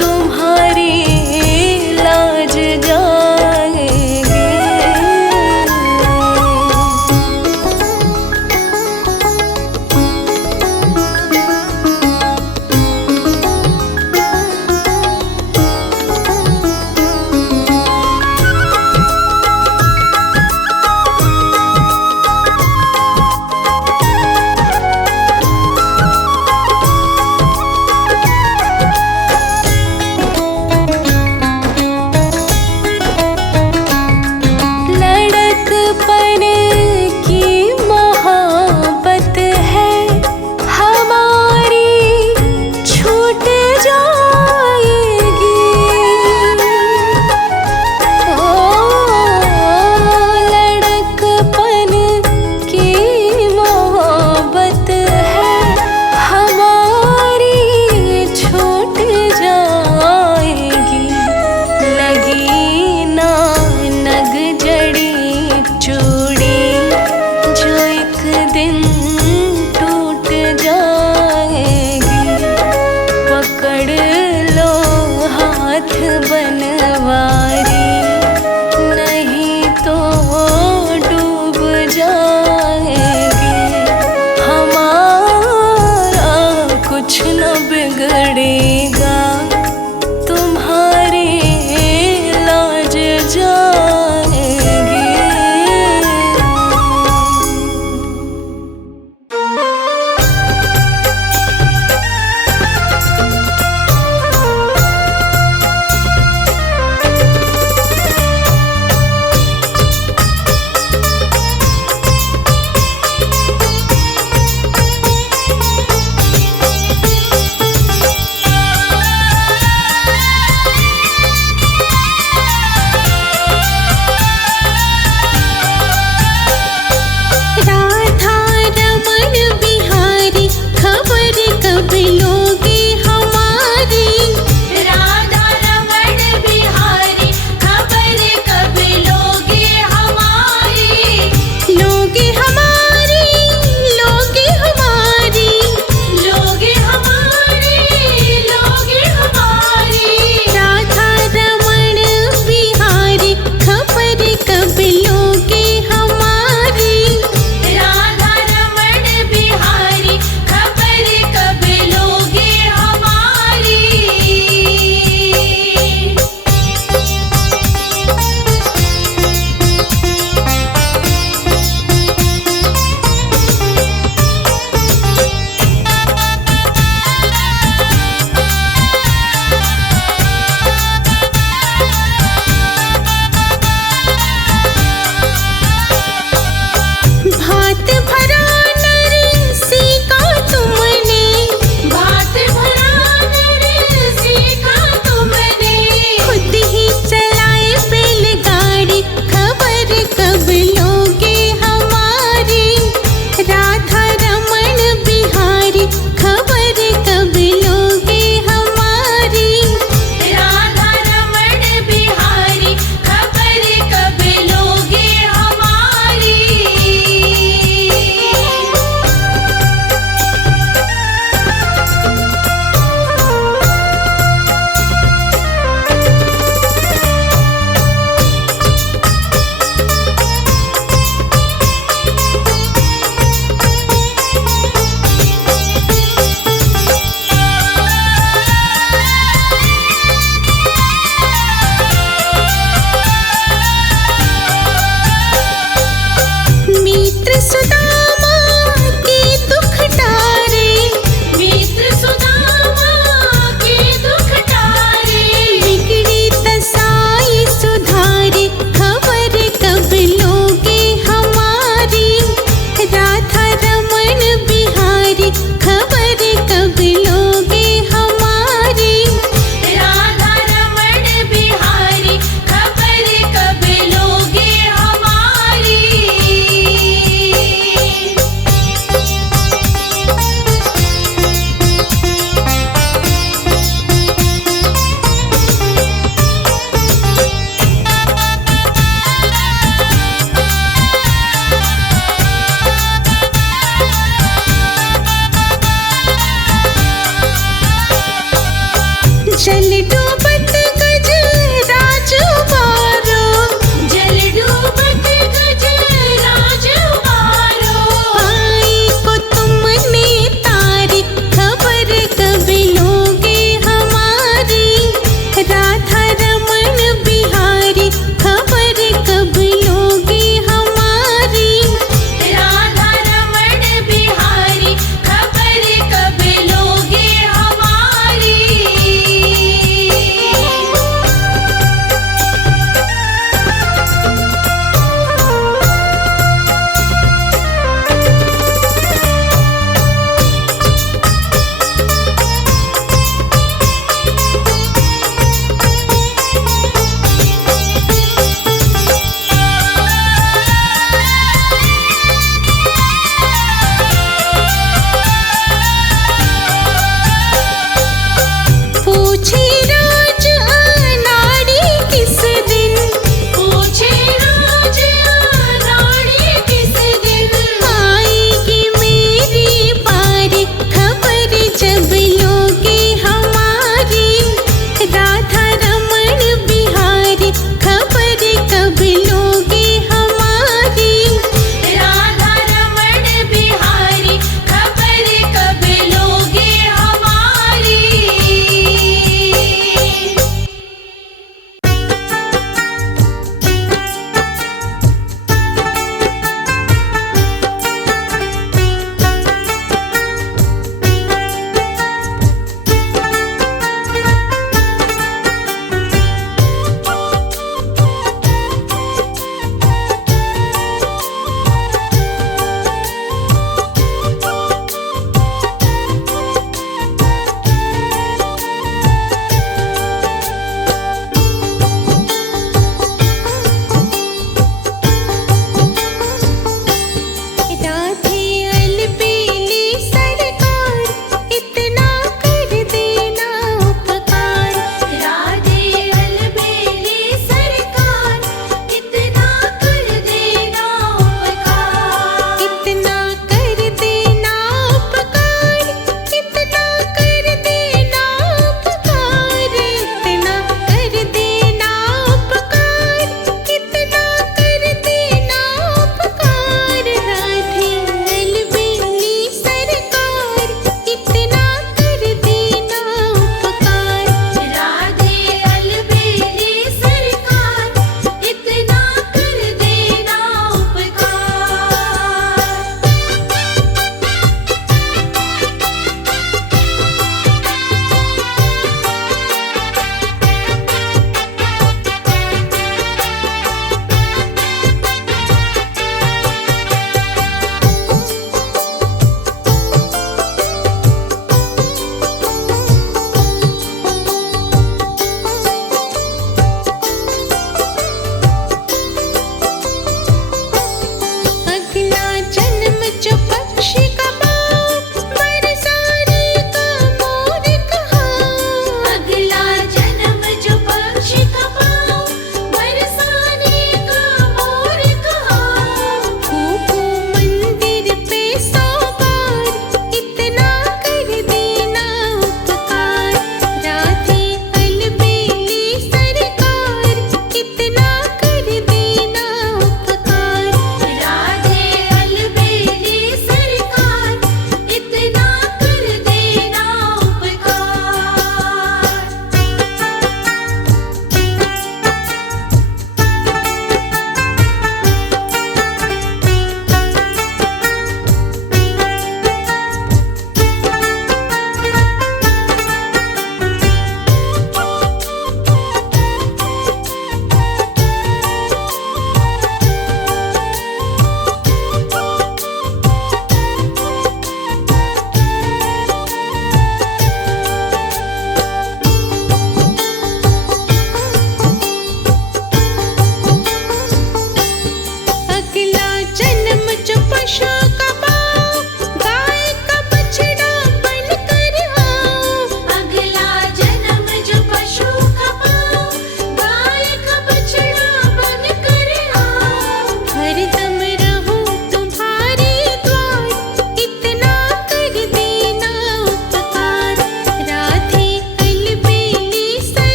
तुम्हारी लाज जाएगी। लड़कपन की मोहब्बत है हमारी, छूट जाएगी। ओ लड़कपन की मोहब्बत है हमारी, छूट जाएगी। लगी ना नग जड़ी चूड़ी, जो एक दिन टूट जाएगी। पकड़ लो हाथ बनवारी, नहीं तो डूब जाएगी। हमारा कुछ न बिगड़ेगा, तुम्हारी लाज जाएगी।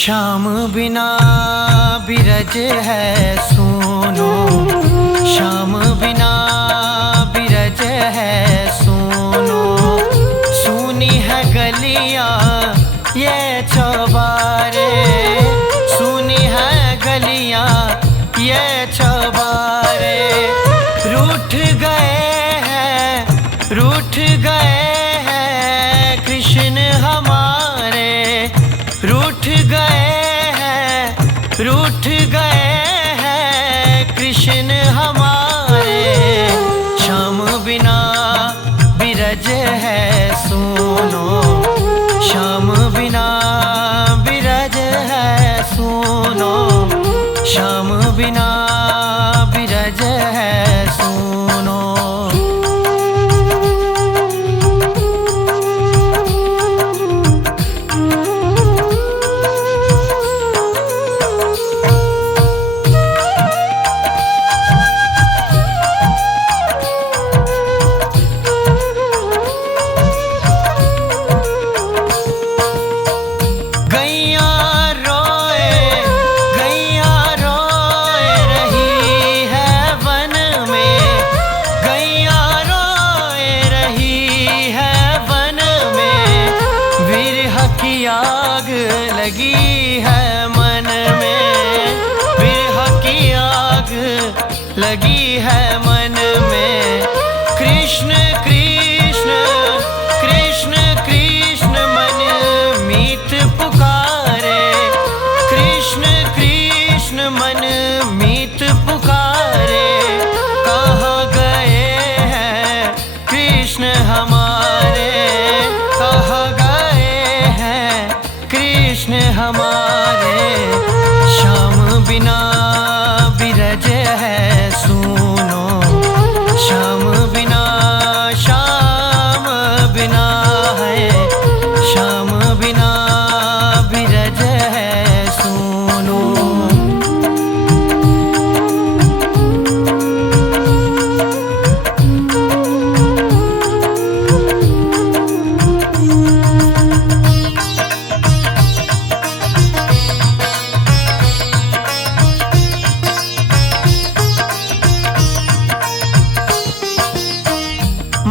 श्याम बिना बिरज है सुनो, श्याम बिना बिरज है सुनो। सुनी है गलियां ये चौबारे, सुनी है गलियां ये चौबारे। रूठ गए हैं कृष्ण हमारे, रूठ गए हैं कृष्ण हमारे। श्याम बिना बिरज है सुनो, श्याम बिना बिरज है सुनो, श्याम बिना बिरज है सुनो। आग लगी है मन में, विरह की आग लगी है मन में। कृष्ण कृष्ण कृष्ण कृष्ण मन मीत पुकारे, कृष्ण कृष्ण मन मीत पुकारे। कहाँ गए हैं कृष्ण हमारे, कहाँ कृष्ण हमारे। श्याम बिना बिरज है सुनो, श्याम बिना है, श्याम बिना बिरज है सुनो।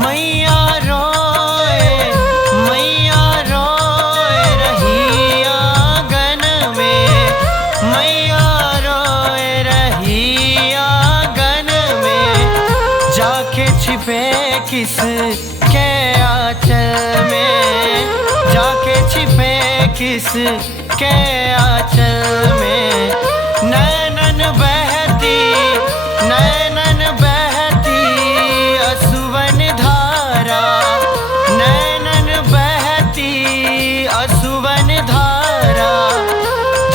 मैया रोए रही आंगन में, मैया रोए रही आंगन में। जाके छिपे किस के आंचल में, जाके छिपे किस के आंचल में। नैनन बहती असुवन धारा, नैनन बहती असुवन धारा।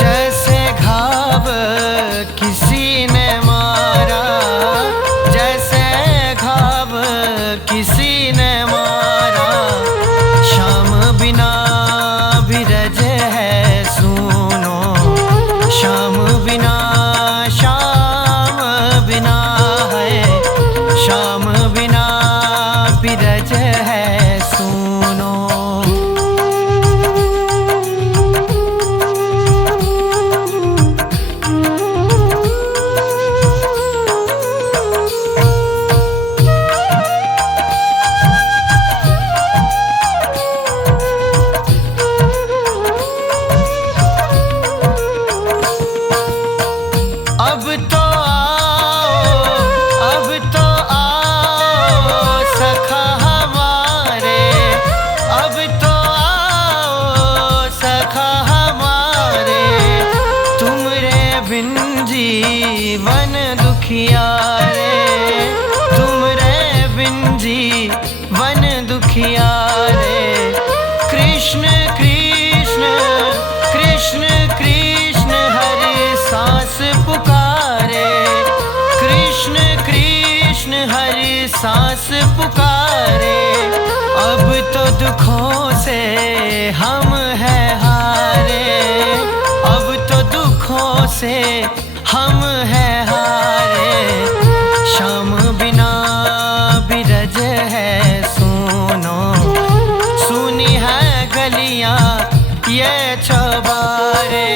जैसे घाव किसी ने मारा, जैसे घाव किसी ने मारा। श्याम बिना बिरज है सुनो, श्याम बिना है, श्याम बिना बिरज है सुनो। अब तो आओ सखा हमारे, अब तो आओ सखा हमारे। तुमरे बिन जीवन दुखिया रे, तुमरे बिन जीवन दुखिया रे। कृष्ण कृष्ण कृष्ण कृष्ण हरि सांस पुकारे, कृष्ण कृष्ण हरि सांस पुकारे। अब तो दुखों से हम हैं हारे, अब तो दुखों से हम हैं हारे। श्याम बिना बिरज है सुनो, सुनी है गलियां ये शबारे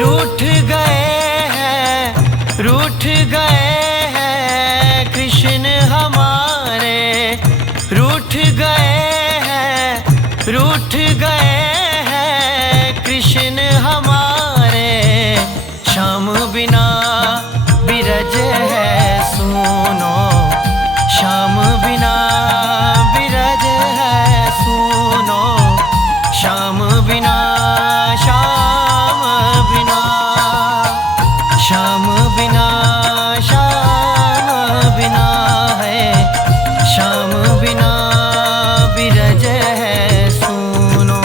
रूठ गए हैं कृष्ण हमारे, रूठ गए हैं कृष्ण हमारे। श्याम बिना बिरज है सुनो, श्याम बिना बिरज है सुनो, श्याम बिना श्याम बिना श्याम बिना श्याम बिना है, श्याम बिना बिरज है सुनो।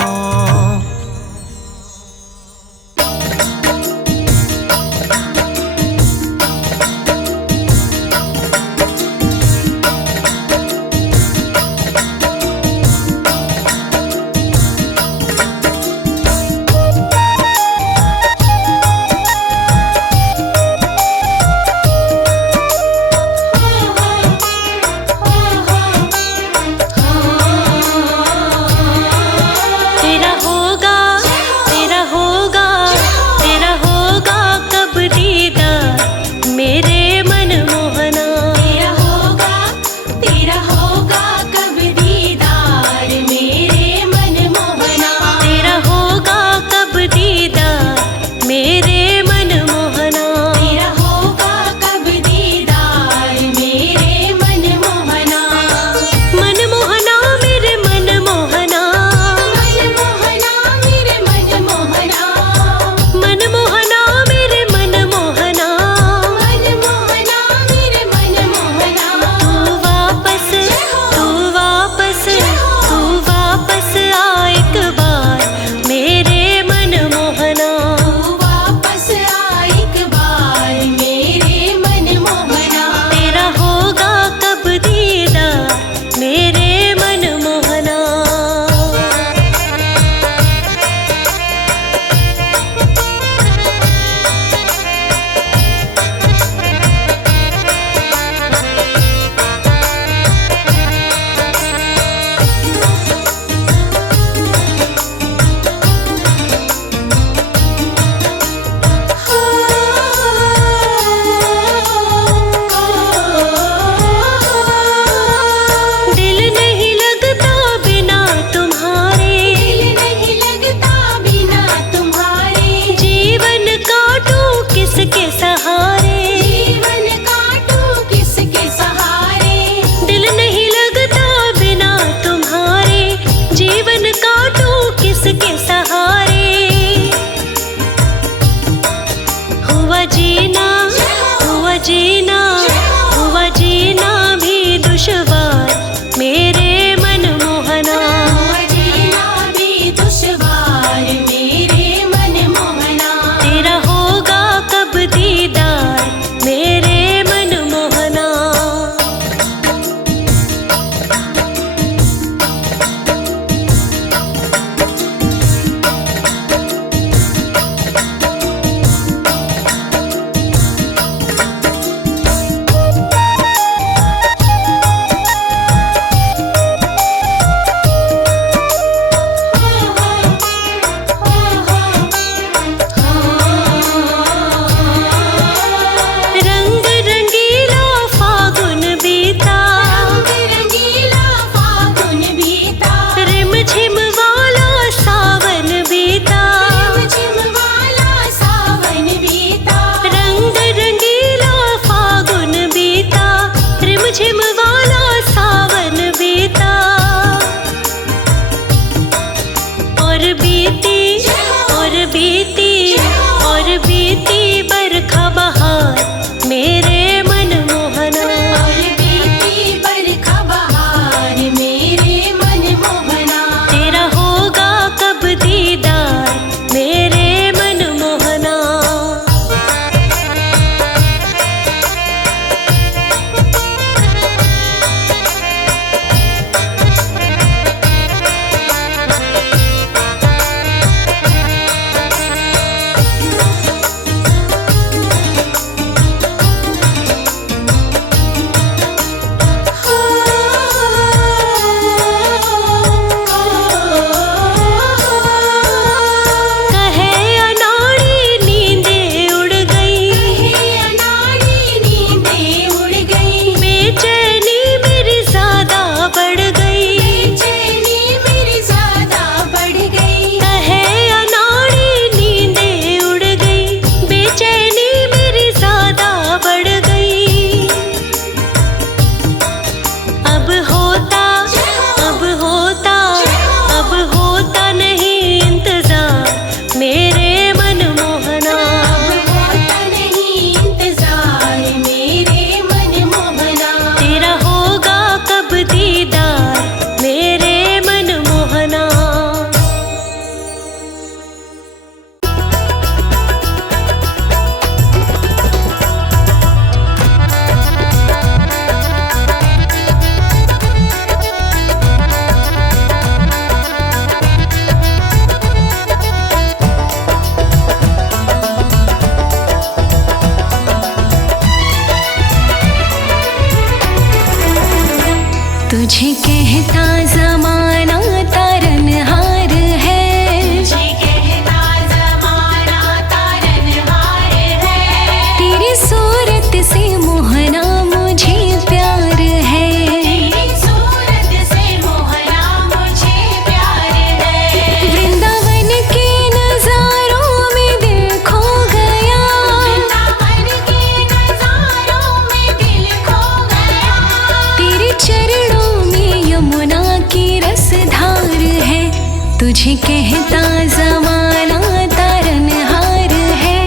तुझे कहता जमाना तारनहार है,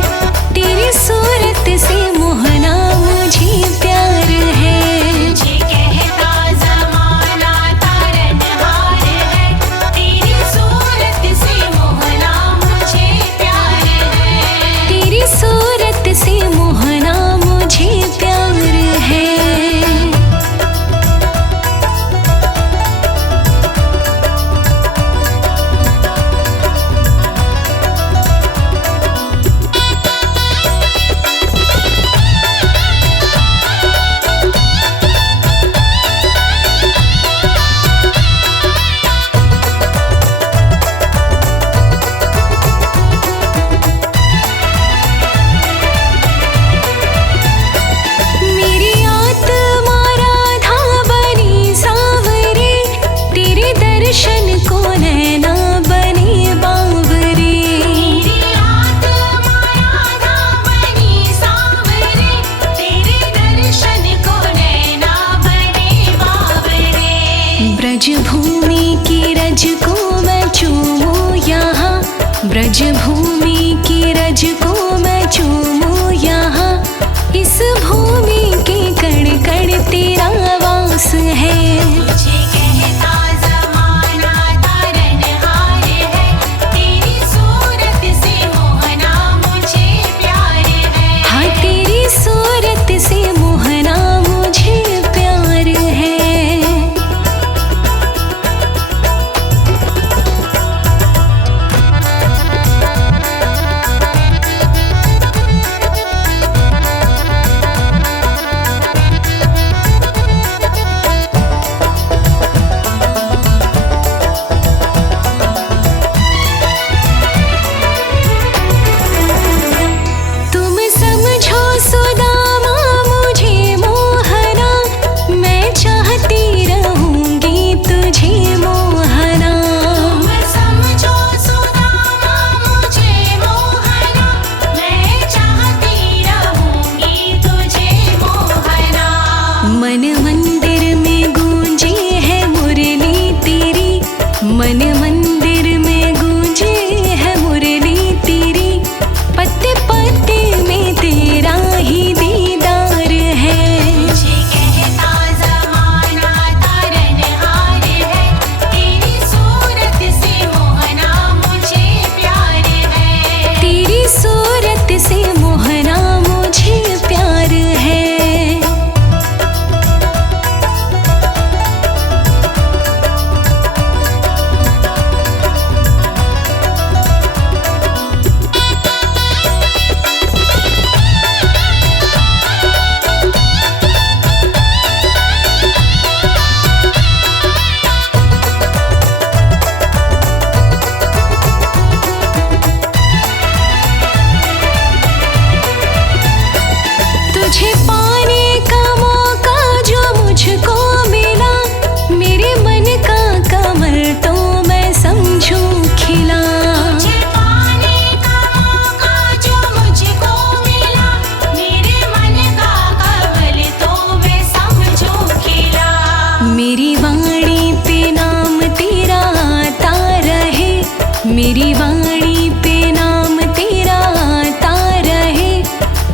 तेरी सूरत से मोहना मुझे प्यार है। तुझे कहता जमाना तारनहार है, तेरी सूरत से मोहना मुझे प्यार है। तेरी सूरत से मोहना मुझे प्यार है। मेरी आत्मा राधा बनी सांवरे, तेरे दर्शन को नैना बने बावरे। मेरी आत्मा राधा बनी सांवरे, तेरे दर्शन को नैना बने बावरे। ब्रज भूमि की रज को मैं चूमूं यहाँ, ब्रज भूमि की रज को मैं चूमूं यहाँ, इस भूमि के कण कण तेरा वास है। तुझे कहता जमाना तारनहार है, तेरी सूरत से मोहना मुझे प्यार है। हाँ तेरी सूरत से मोहना मुझे प्यार है। तुम समझो सुदामा मुझे मोहना, मैं चाहती रहूंगी तुझे मोहना। तुम समझो सुदामा मुझे मोहना, मैं चाहती रहूंगी तुझे मोहना। मन मंदिर में गूंजे है मुरली तेरी, मन मंदिर में गूंजे है मुरली तेरी, पत्ते पत्ते में तेरा ही दीदार है। तुझे कहता जमाना तारनहार है, तेरी सूरत से मोहना मुझे प्यार है। तेरी सूरत से मोहना मुझे प्यार है। तुझे पाने का मौका जो मुझको मिला, मेरे मन का कमल तो मैं समझूं खिला। तुझे पाने का मौका जो मुझको मिला, मेरे मन का कमल तो मैं समझो खिला। मेरी वाणी पे नाम तेरा आता रहे, मेरी वाणी पे नाम तेरा आता रहे,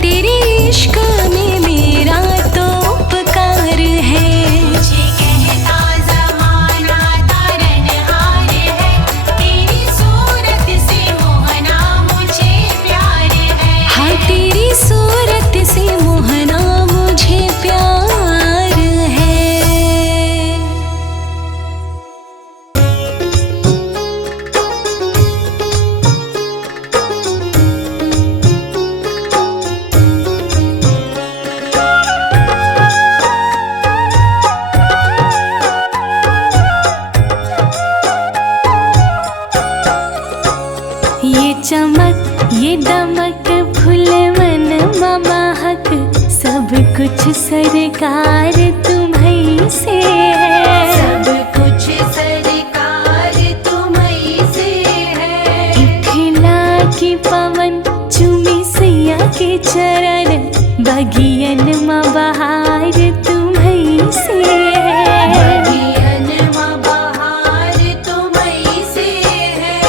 तेरे इश्क में मेरा तो उपकार है। तुझे कहता जमाना तारनहार है, तेरी सूरत से मोहना मुझे प्यार है। हाँ तेरी सूरत से मोहना मुझे प्यार है। ये चमक ये दमक फूल मन महक, सब कुछ सरकार तुम्हीं से है। सब कुछ सरकार तुम्हीं से है। इठला की पवन चुमी सैया के चरण, बगियन में बहार तुम्हीं से है। बगियन में बहार तुम्हीं से है।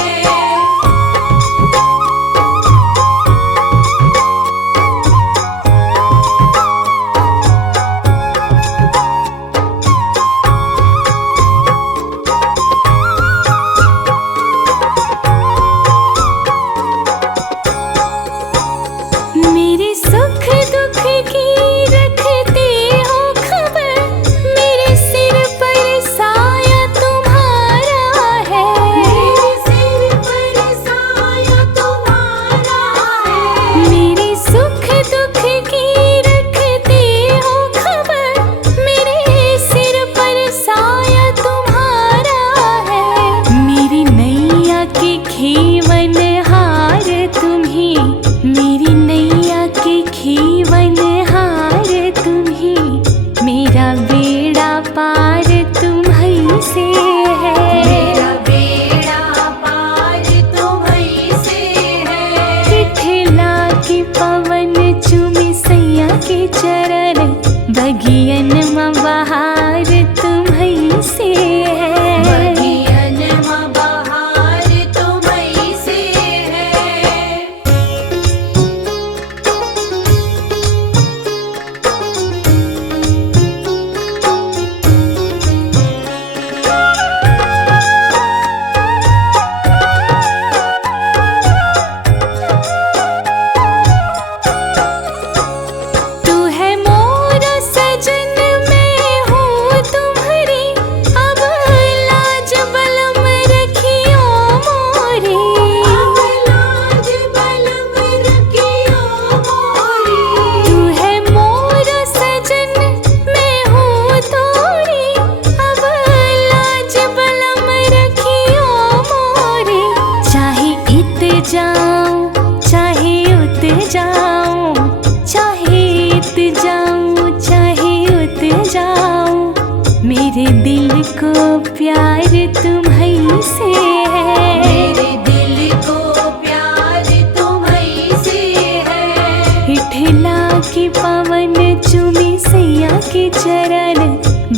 को प्यार तुम्हीं से है, मेरे दिल को प्यार तुम्हीं से है। हिठला की पवन चुमी सैया के चरण,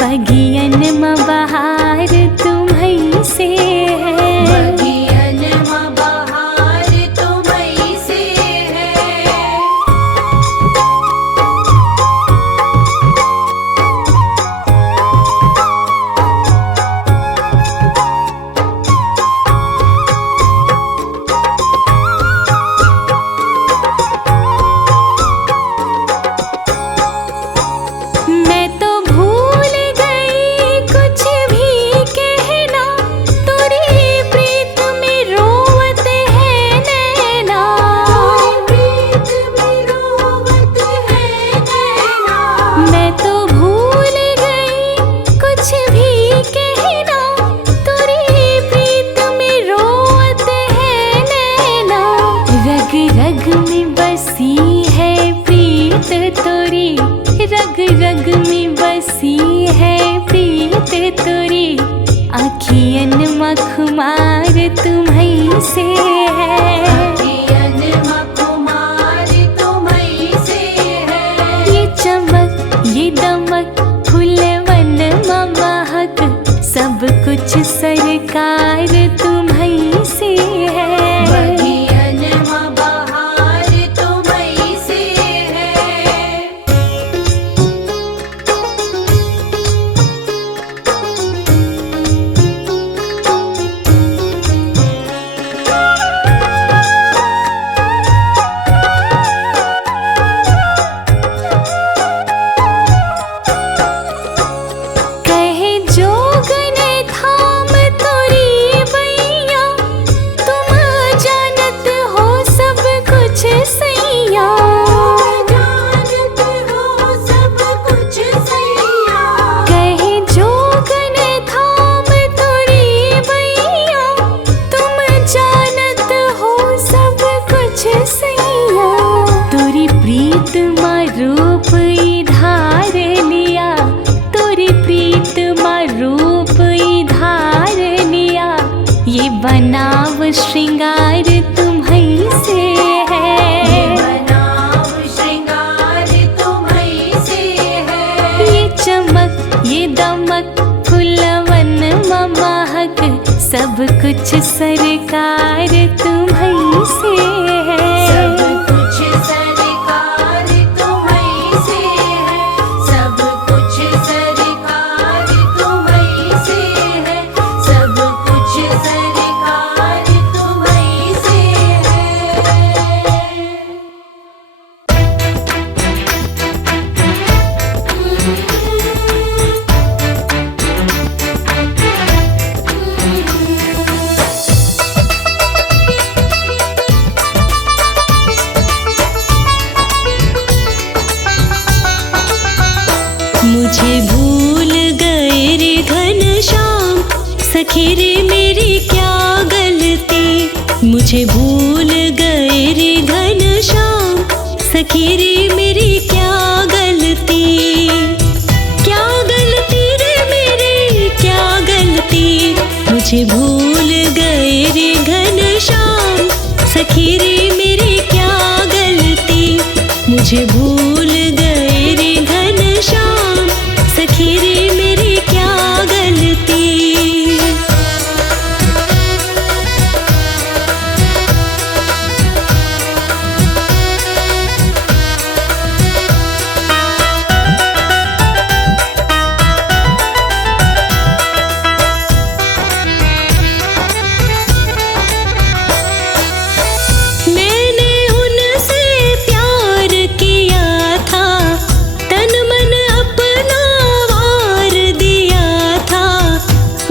बगियन में बहार तुम्हीं से है, बगियन में बहार तुम्हीं से है। मैं तो भूल गई कुछ भी कहना, तेरी प्रीत में रोवत है नैना, प्रीत में रोवत है नैना। मैं तो भूल गई कुछ भी कहना, तेरी प्रीत में रोवत है नैना। रग रग में बसी है प्रीत तोरी, रग रग में बसी है प्रीत तोरी, आखियन मखमार तुम्हीं से है, अखियन मखमार तुम्हीं से है। ये चमक ये दमक फूलवन में महक, सब कुछ सरकार तुम्हीं से है, बगियन में बहार तुम्हीं से है। कहे जोगन थाम तोरी बैया, तुम जानत हो सब कुछ सैया, जानत हो सब कुछ सैया। कहे जोगन थाम तोरी बैया, तुम जानत हो सब कुछ सैया। तोरी प्रीत मा रूप धार लिया, तोरी प्रीत मा रूप धार लिया, ये बनाव श्रृंगार तुम्हीं से है, बनाव श्रृंगार तुम्हीं से है। ये चमक ये दमक फूलवन में महक, सब कुछ सरकार तुम्हीं से सब है। कुछ सरकार तुम्हीं से है, सब कुछ सरकार तुम्हीं से है, सब कुछ सरकार तुम्हीं से है। मुझे भूल गए रे घनश्याम, सखी रे मेरी क्या गलती, मुझे भूल गए रे घनश्याम, सखी रे मेरी क्या गलती, क्या गलती रे मेरी क्या गलती, मुझे भूल गए रे घनश्याम, सखी रे मेरी क्या गलती, मुझे भूल गए रे घनश्याम, सखी रे मेरी क्या गलती। मैंने उनसे प्यार किया था, तन मन अपना वार दिया था,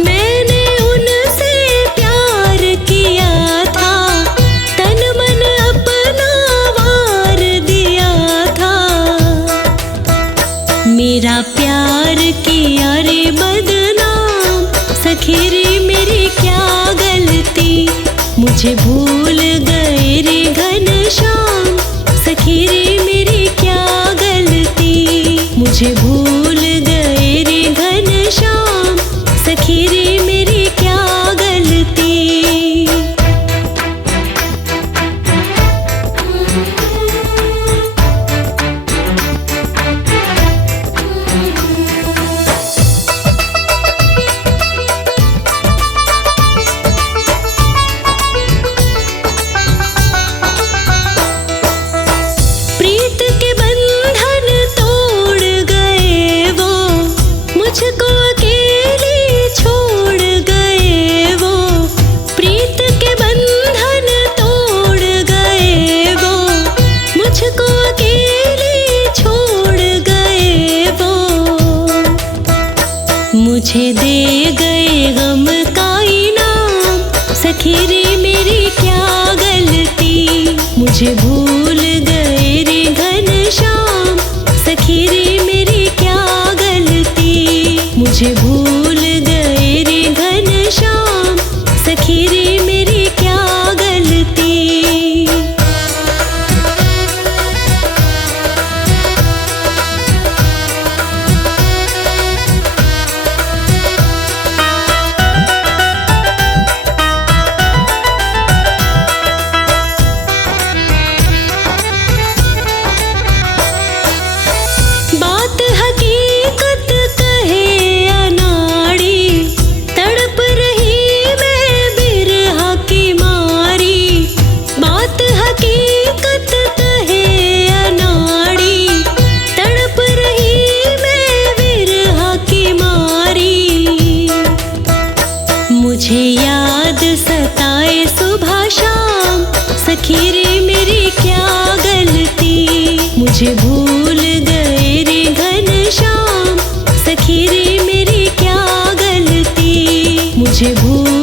मैंने उनसे प्यार किया था, तन मन अपना वार दिया था, मेरा प्यार किया रे बदनाम, सखी रे मेरी क्या गलती, मुझे भूल गए रे घनश्याम, सखी रे मेरी क्या गलती, मुझे भूल गए रे घनश्याम, मुझे भूल गए रे घनश्याम, सखी रे मेरी क्या गलती। मुझे भूल गए रे घनश्याम, सखी रे मेरी क्या गलती। बात हकीकत कहे अनाड़ी, तड़प रही मैं बिरहा की मारी। बात हकीकत कहे अनाड़ी, तड़प रही मैं बिरहा की मारी। मुझे याद सताए सुबह शाम, सखी रे मेरी क्या गलती। मुझे भूल गए रे घनश्याम, सखी रे मेरी क्या गलती। मुझे भूल